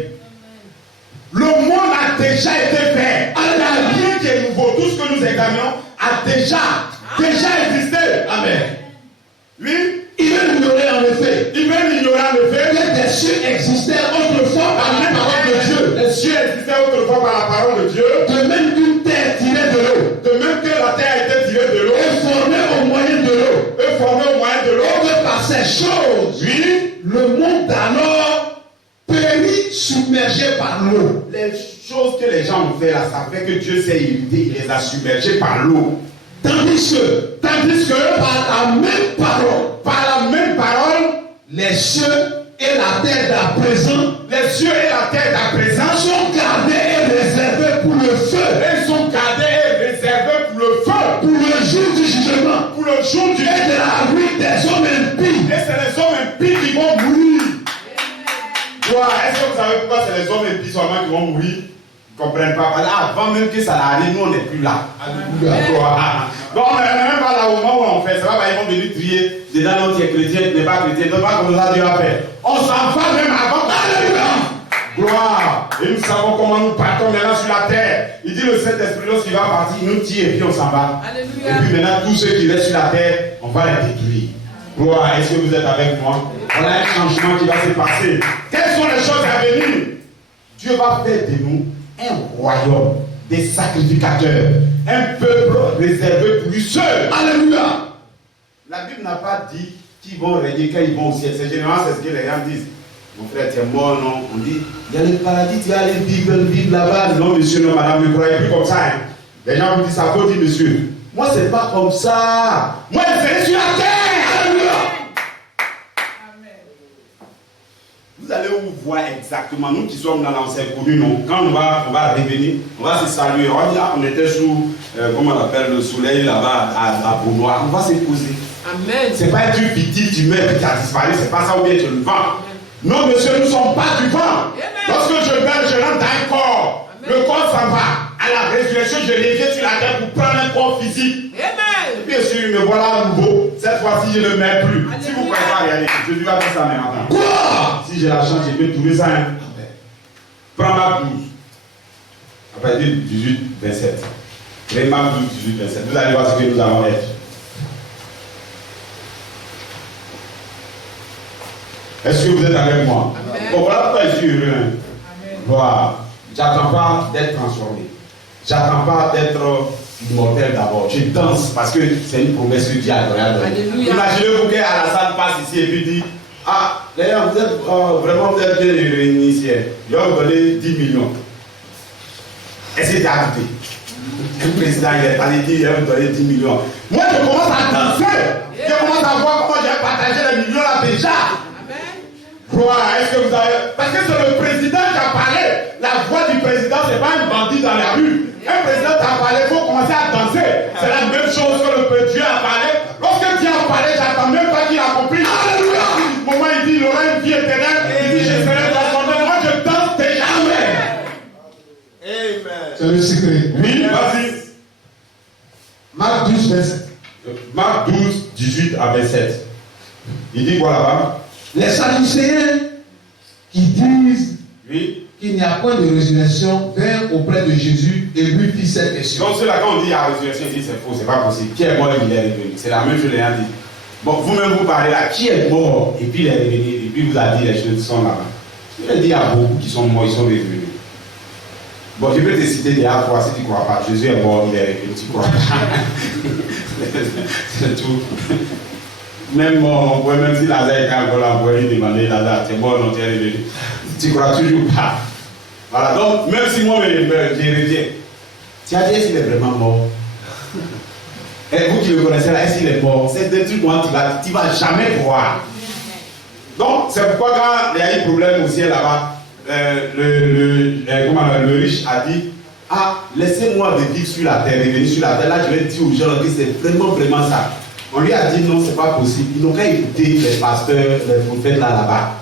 Le monde a déjà été fait. Il n'y a rien qui est nouveau. Tout ce que nous examinons a déjà existé. Amen. Oui. Il veut ignorer en effet. Que des cieux existaient autrefois par la parole de Dieu. Les cieux existaient autrefois par la parole de Dieu. De même qu'une terre tirée de l'eau. De même que la terre a été tirée de l'eau. Et formée au moyen de l'eau. Et que par ces choses, oui, le monde d'alors périt submergé par l'eau. Les choses que les gens ont fait là, ça fait que Dieu s'est irrité, il les a submergés par l'eau. Tandis que par la même parole, les cieux et la terre d'à présent les cieux et la terre ta présence sont gardés et réservés pour le feu. Ils sont gardés et réservés pour le feu. Pour le jour du jugement. Pour le jour du Et de la ruine des hommes impies. Et c'est les hommes impies qui vont mourir. Est-ce que vous savez pourquoi c'est les hommes impies seulement qui vont mourir? Ils ne comprennent pas. Avant même que ça arrive, nous on n'est plus là. Donc on n'est même pas là au moment où on fait. C'est pas qu'ils vont venir trier. Dedans, non, tu es chrétien, tu n'es pas chrétien. Donc pas comme ça Dieu a fait. On s'en va même avant. Alléluia. Gloire. Et nous savons comment nous partons maintenant sur la terre. Il dit le Saint-Esprit, lorsqu'il va partir, il nous tire et puis on s'en va. Alléluia. Et puis maintenant, tous ceux qui restent sur la terre, on va les détruire. Gloire. Est-ce que vous êtes avec moi? Voilà un changement qui va se passer. Quelles sont les choses à venir? Dieu va faire de nous un royaume, des sacrificateurs, un peuple réservé pour lui seul. Alléluia. La Bible n'a pas dit qu'ils vont régner quand ils vont au ciel. C'est généralement c'est ce que les gens disent. Mon frère, tu es mort, non? On dit, il y a le paradis, tu vas aller vivre là-bas. Non, monsieur, non, madame, ne croyez plus comme ça. Hein. Les gens vous disent, ça faut dire, monsieur. Moi, c'est pas comme ça. Moi, je serai sur la terre. Alléluia. Vous allez où voir exactement, nous qui sommes dans l'ancien connu, non? Quand on va revenir, on va se saluer. On dit, on était sous, comment on appelle, le soleil là-bas à Beaunois. On va se poser. Amen. C'est pas un truc fictif, tu meurs et tu as disparu, c'est pas ça ou bien tu le vends. Non, monsieur, nous ne sommes pas du vent. Lorsque je meurs, je rentre dans un corps. Amen. Le corps s'en va. À la résurrection, je reviens sur la terre pour prendre un corps physique. Amen. Bien sûr, me voilà à nouveau. Cette fois-ci, je ne le mets plus. Alléluia. Si vous ne croyez pas, regardez. Jésus va faire ça maintenant. Quoi? Si j'ai la chance, je peux trouver ça. Hein. Prends Marc 12. À partir du 18, 27. Les Marc 12, 18, 27. Vous allez voir ce que nous allons être. Est-ce que vous êtes avec moi? Amen. Bon, voilà pourquoi je suis heureux. Hein. Voilà. J'attends pas d'être transformé. J'attends pas d'être immortel d'abord. Je danse parce que c'est une promesse que Dieu a donnée. Imaginez-vous qu'à la salle passe ici et puis dit, ah, les gars, vous êtes vraiment bien réunis ici. Je vais vous donner 10 millions. Est-ce que tu as ajouté? Le président, il allé dire, il va vous donner 10 millions. Moi, je commence à danser. Je commence à voir comment j'ai partagé les millions là déjà. Est-ce que vous avez... Parce que c'est le président qui a parlé. La voix du président, ce n'est pas un bandit dans la rue. Un président qui a parlé, il faut commencer à danser. C'est la même chose que le Dieu a parlé. Lorsque Dieu a parlé, j'attends même pas qu'il a compris. Alléluia. Au moment où il dit, il aura une vie éternelle. Il dit, je serai dans son nom. Moi, je danse déjà. Amen. C'est le secret. Oui, vas-y. Marc 12, 27. Marc 12, 18 à 27. Il dit quoi là-bas? Les Sadducéens qui disent qu'il n'y a point de résurrection vinrent auprès de Jésus et lui fit cette question. Donc ceux-là, quand on dit la résurrection, ils disent c'est faux, c'est pas possible. Qui est mort et il est revenu? C'est la même chose, les gens disent. Bon, vous-même vous parlez là, qui est mort et puis il est revenu et puis vous avez dit les choses qui sont là-bas. Je vais dire, il y a beaucoup qui sont morts, ils sont revenus. Bon, je peux te citer des fois si tu ne crois pas. Jésus est mort, il est revenu, tu crois pas. C'est tout. Même si Lazare est encore là, on pourrait lui demander, Lazare, tu es mort, non, tu es revenu. Tu crois toujours pas. Voilà, donc même si moi je reviens, tu as dit est-ce qu'il est vraiment mort? Et vous qui le connaissez là, est-ce qu'il est mort? C'est des trucs dont tu ne vas jamais croire. Donc c'est pourquoi quand il y a eu problème au ciel là-bas, le riche a dit, ah, laissez-moi vivre sur la terre, revenir sur la terre. Là, je vais dire aux gens que c'est vraiment ça. On lui a dit non, c'est pas possible. Ils n'ont qu'à écouter les pasteurs, les prophètes là-bas.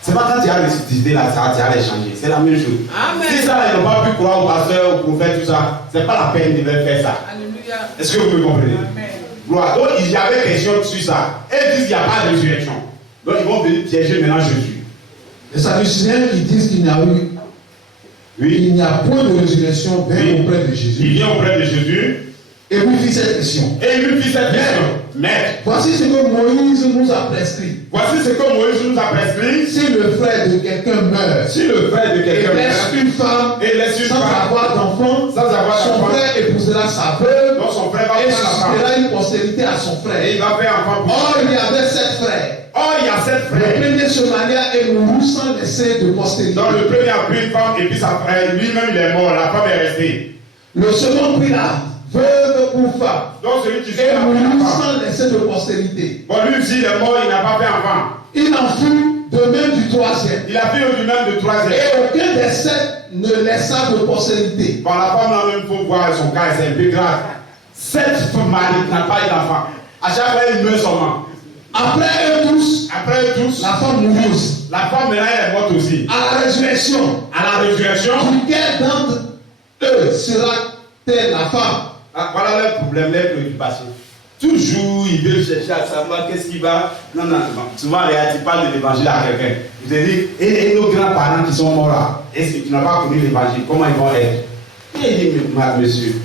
C'est pas quand tu as ressuscité là, ça tu as les changer. C'est la même chose. Amen. Si ça, ils n'ont pas pu croire aux pasteurs, aux prophètes, tout ça, c'est pas la peine de faire ça. Alléluia. Est-ce que vous me comprenez? Amen. Gloire. Donc, il y avait question sur ça. Et ils disent qu'il n'y a pas de résurrection. Donc, ils vont venir piéger maintenant Jésus. Les Sadducéens qui disent qu'il n'y a eu, il n'y a point de résurrection viennent auprès de Jésus. Il vient auprès de Jésus. Et lui fit cette question. Mais, voici ce que Moïse nous a prescrit. Voici ce que Moïse nous a prescrit. Si le frère de quelqu'un meurt, si le frère de quelqu'un meurt, et laisse une femme, sans avoir d'enfant, son frère épousera sa veuve, donc son frère va et suscitera une postérité à son frère. Et il va faire enfant pour Or, il y avait 7 frères. Il y a 7 frères. Le premier se maria et mourut sans laisser de postérité. Donc le premier a pris une femme et puis sa frère, lui-même il est mort, la femme est restée. Le second prit la veuve ou femme. Donc celui qui et mourut sans laisser de postérité. Bon, lui aussi il est mort, il n'a pas fait enfant. Il en fut de même du troisième. Il a pris du même de troisième. Et aucun des 7 ne laissa de postérité. Par la femme là même, il faut voir son cas, c'est un peu grave. 7 maris n'a pas eu d'enfant. À chaque fois, il meurt seulement. Après eux tous, la femme mourut aussi. La femme maintenant elle est morte aussi. À la résurrection, duquel d'entre eux sera-t-elle la femme? Voilà le problème, les préoccupations. Toujours, ils veulent chercher à savoir qu'est-ce qui va. Non. Souvent, tu parles de l'évangile à quelqu'un. Je te dis, et nos grands-parents qui sont morts là, est-ce que tu n'as pas connu l'évangile? Comment ils vont être? Et il dit, monsieur,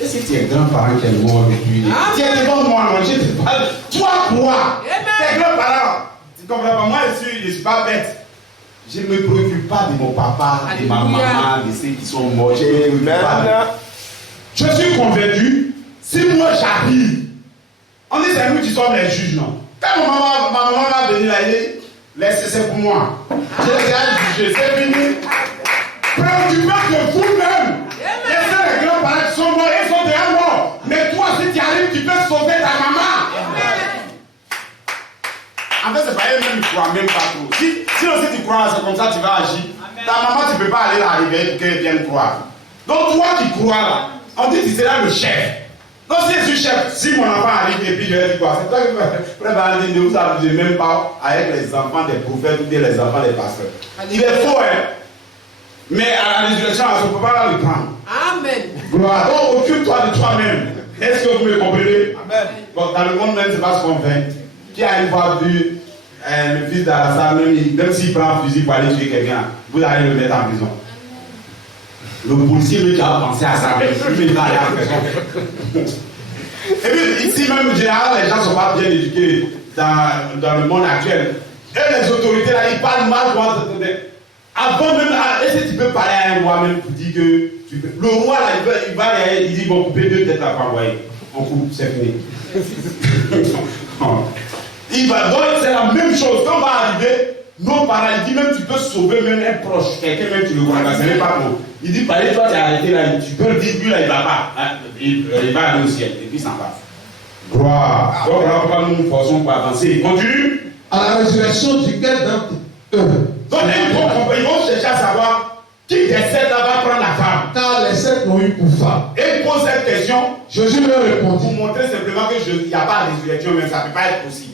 est-ce que tu es grand-parent qui est mort depuis? Tu es devant moi, non, je te parle. Toi, quoi? Tes grands-parents. Tu comprends pas? Moi, je ne suis pas bête. Je ne me préoccupe pas de mon papa, de ma maman, de ceux qui sont morts. Je suis convaincu, si moi j'arrive, on dit c'est nous qui sommes les juges, non? Quand ma maman va venir là, c'est pour moi. Je les ai jugés, c'est fini. Préoccupez de vous-même. Laissez les grands-parents qui sont morts, ils sont déjà morts. Mais toi, si tu arrives, tu peux sauver ta maman. En fait, c'est pas elle-même qui croit même pas trop. Sinon, si tu crois, c'est comme ça que tu vas agir. Ta maman, tu ne peux pas aller la réveiller pour qu'elle vienne croire. Donc, toi qui crois là, on dit que tu seras le chef. Donc, si je suis chef, si mon enfant arrive et puis je vais dire quoi? C'est toi qui ne vous abusez même pas avec les enfants des prophètes ou bien les enfants des pasteurs. Il est faux, hein? Mais à la résurrection, on ne peut pas le prendre. Amen. Gloire. Donc, occupe-toi de toi-même. Est-ce que vous me comprenez? Amen. Bon, dans le monde même, c'est pas ce qu'on fait. Qui a une fois vu le fils d'Alassane, même s'il prend un fusil pour aller tuer quelqu'un, vous allez le mettre en prison. Le policier, lui, qui a pensé à ça, lui, il va aller en prison. Et puis, ici même, en général, les gens ne sont pas bien éduqués dans le monde actuel. Et les autorités, là, ils parlent mal. Avant même, est-ce que tu peux parler à un roi même pour dire que tu peux. Le roi, là, il dit, bon, couper 2 têtes à pas envoyer. On coupe, c'est fini. Il va, donc c'est la même chose. Quand on va arriver, nos parents, il dit même tu peux sauver même un proche, quelqu'un même tu le vois, ce n'est pas bon. Il dit, pareil, toi tu es arrêté là, tu peux le dire, lui là il va pas. Hein, il va aller au ciel, et puis il s'en va. Gloire. Donc là, pourquoi nous nous forçons pour avancer? Il continue. À la résurrection duquel d'entre eux. Donc ils vont chercher à savoir qui des 7 là va prendre la femme. Car les 7 l'ont eu pour femme. Et il pose cette question. Jésus leur répondit. Pour montrer simplement qu'il n'y a pas de résurrection, même ça ne peut pas être possible.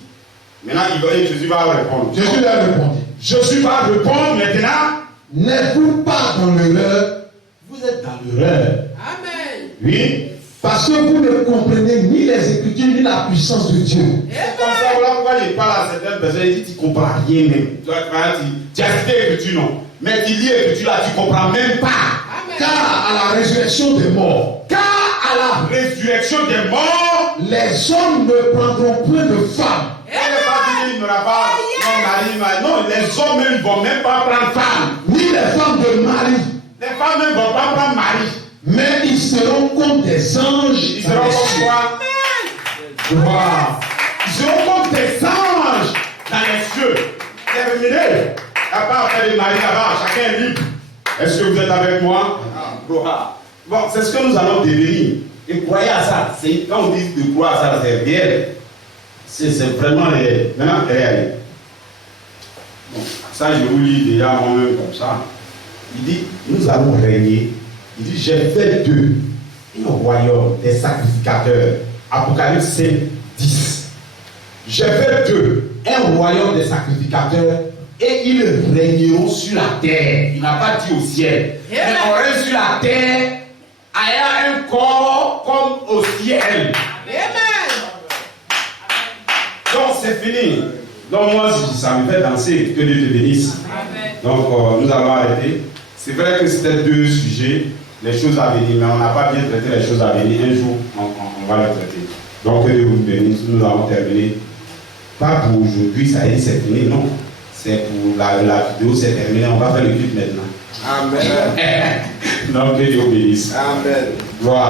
Maintenant, Jésus va répondre. Jésus leur répondit. Jésus va répondre maintenant. N'êtes-vous pas dans l'erreur? Vous êtes dans l'erreur. Amen. Oui. Parce que vous ne comprenez ni les Écritures ni la puissance de Dieu. Amen. Comme ça, voilà pourquoi il parle à certaines personnes. Il dit tu ne comprends rien même. Tu as cité l'Écriture, non. Mais tu lis l'Écriture là, tu ne comprends même pas. Amen. Car à la résurrection des morts, les hommes ne prendront point de femmes. Il n'aura pas mari. Non, les hommes même ne vont même pas prendre femme. Ni les femmes de mari. Les femmes même ne vont pas prendre mari. Mais ils seront comme des anges. Ils seront comme quoi? Gloire. Ils seront comme des anges dans les cieux. Terminé. Il n'y a pas à faire des maris là-bas. Chacun est libre. Est-ce que vous êtes avec moi? Gloire. Bon, c'est ce que nous allons devenir. Et croyez à ça. Quand on dit de croire à ça, c'est réel. C'est vraiment réel. Maintenant, réel. Bon, ça, je vous lis déjà moi-même comme ça. Il dit, nous allons régner. Il dit, j'ai fait d'eux un royaume des sacrificateurs. Apocalypse 5, 10. J'ai fait d'eux un royaume des sacrificateurs et ils régneront sur la terre. Il n'a pas dit au ciel. Mais on règne sur la terre ayant un corps comme au ciel. Amen. Donc c'est fini. Donc moi, ça me fait danser. Que Dieu te bénisse. Amen. Donc nous allons arrêter. C'est vrai que c'était 2 sujets, les choses à venir, mais on n'a pas bien traité les choses à venir. Un jour, on va les traiter. Donc que Dieu vous bénisse. Nous allons terminer. Pas pour aujourd'hui, ça y est, c'est fini. Non. C'est pour la vidéo, c'est terminé. On va faire le clip maintenant. Amen. Donc que Dieu vous bénisse. Amen. Gloire.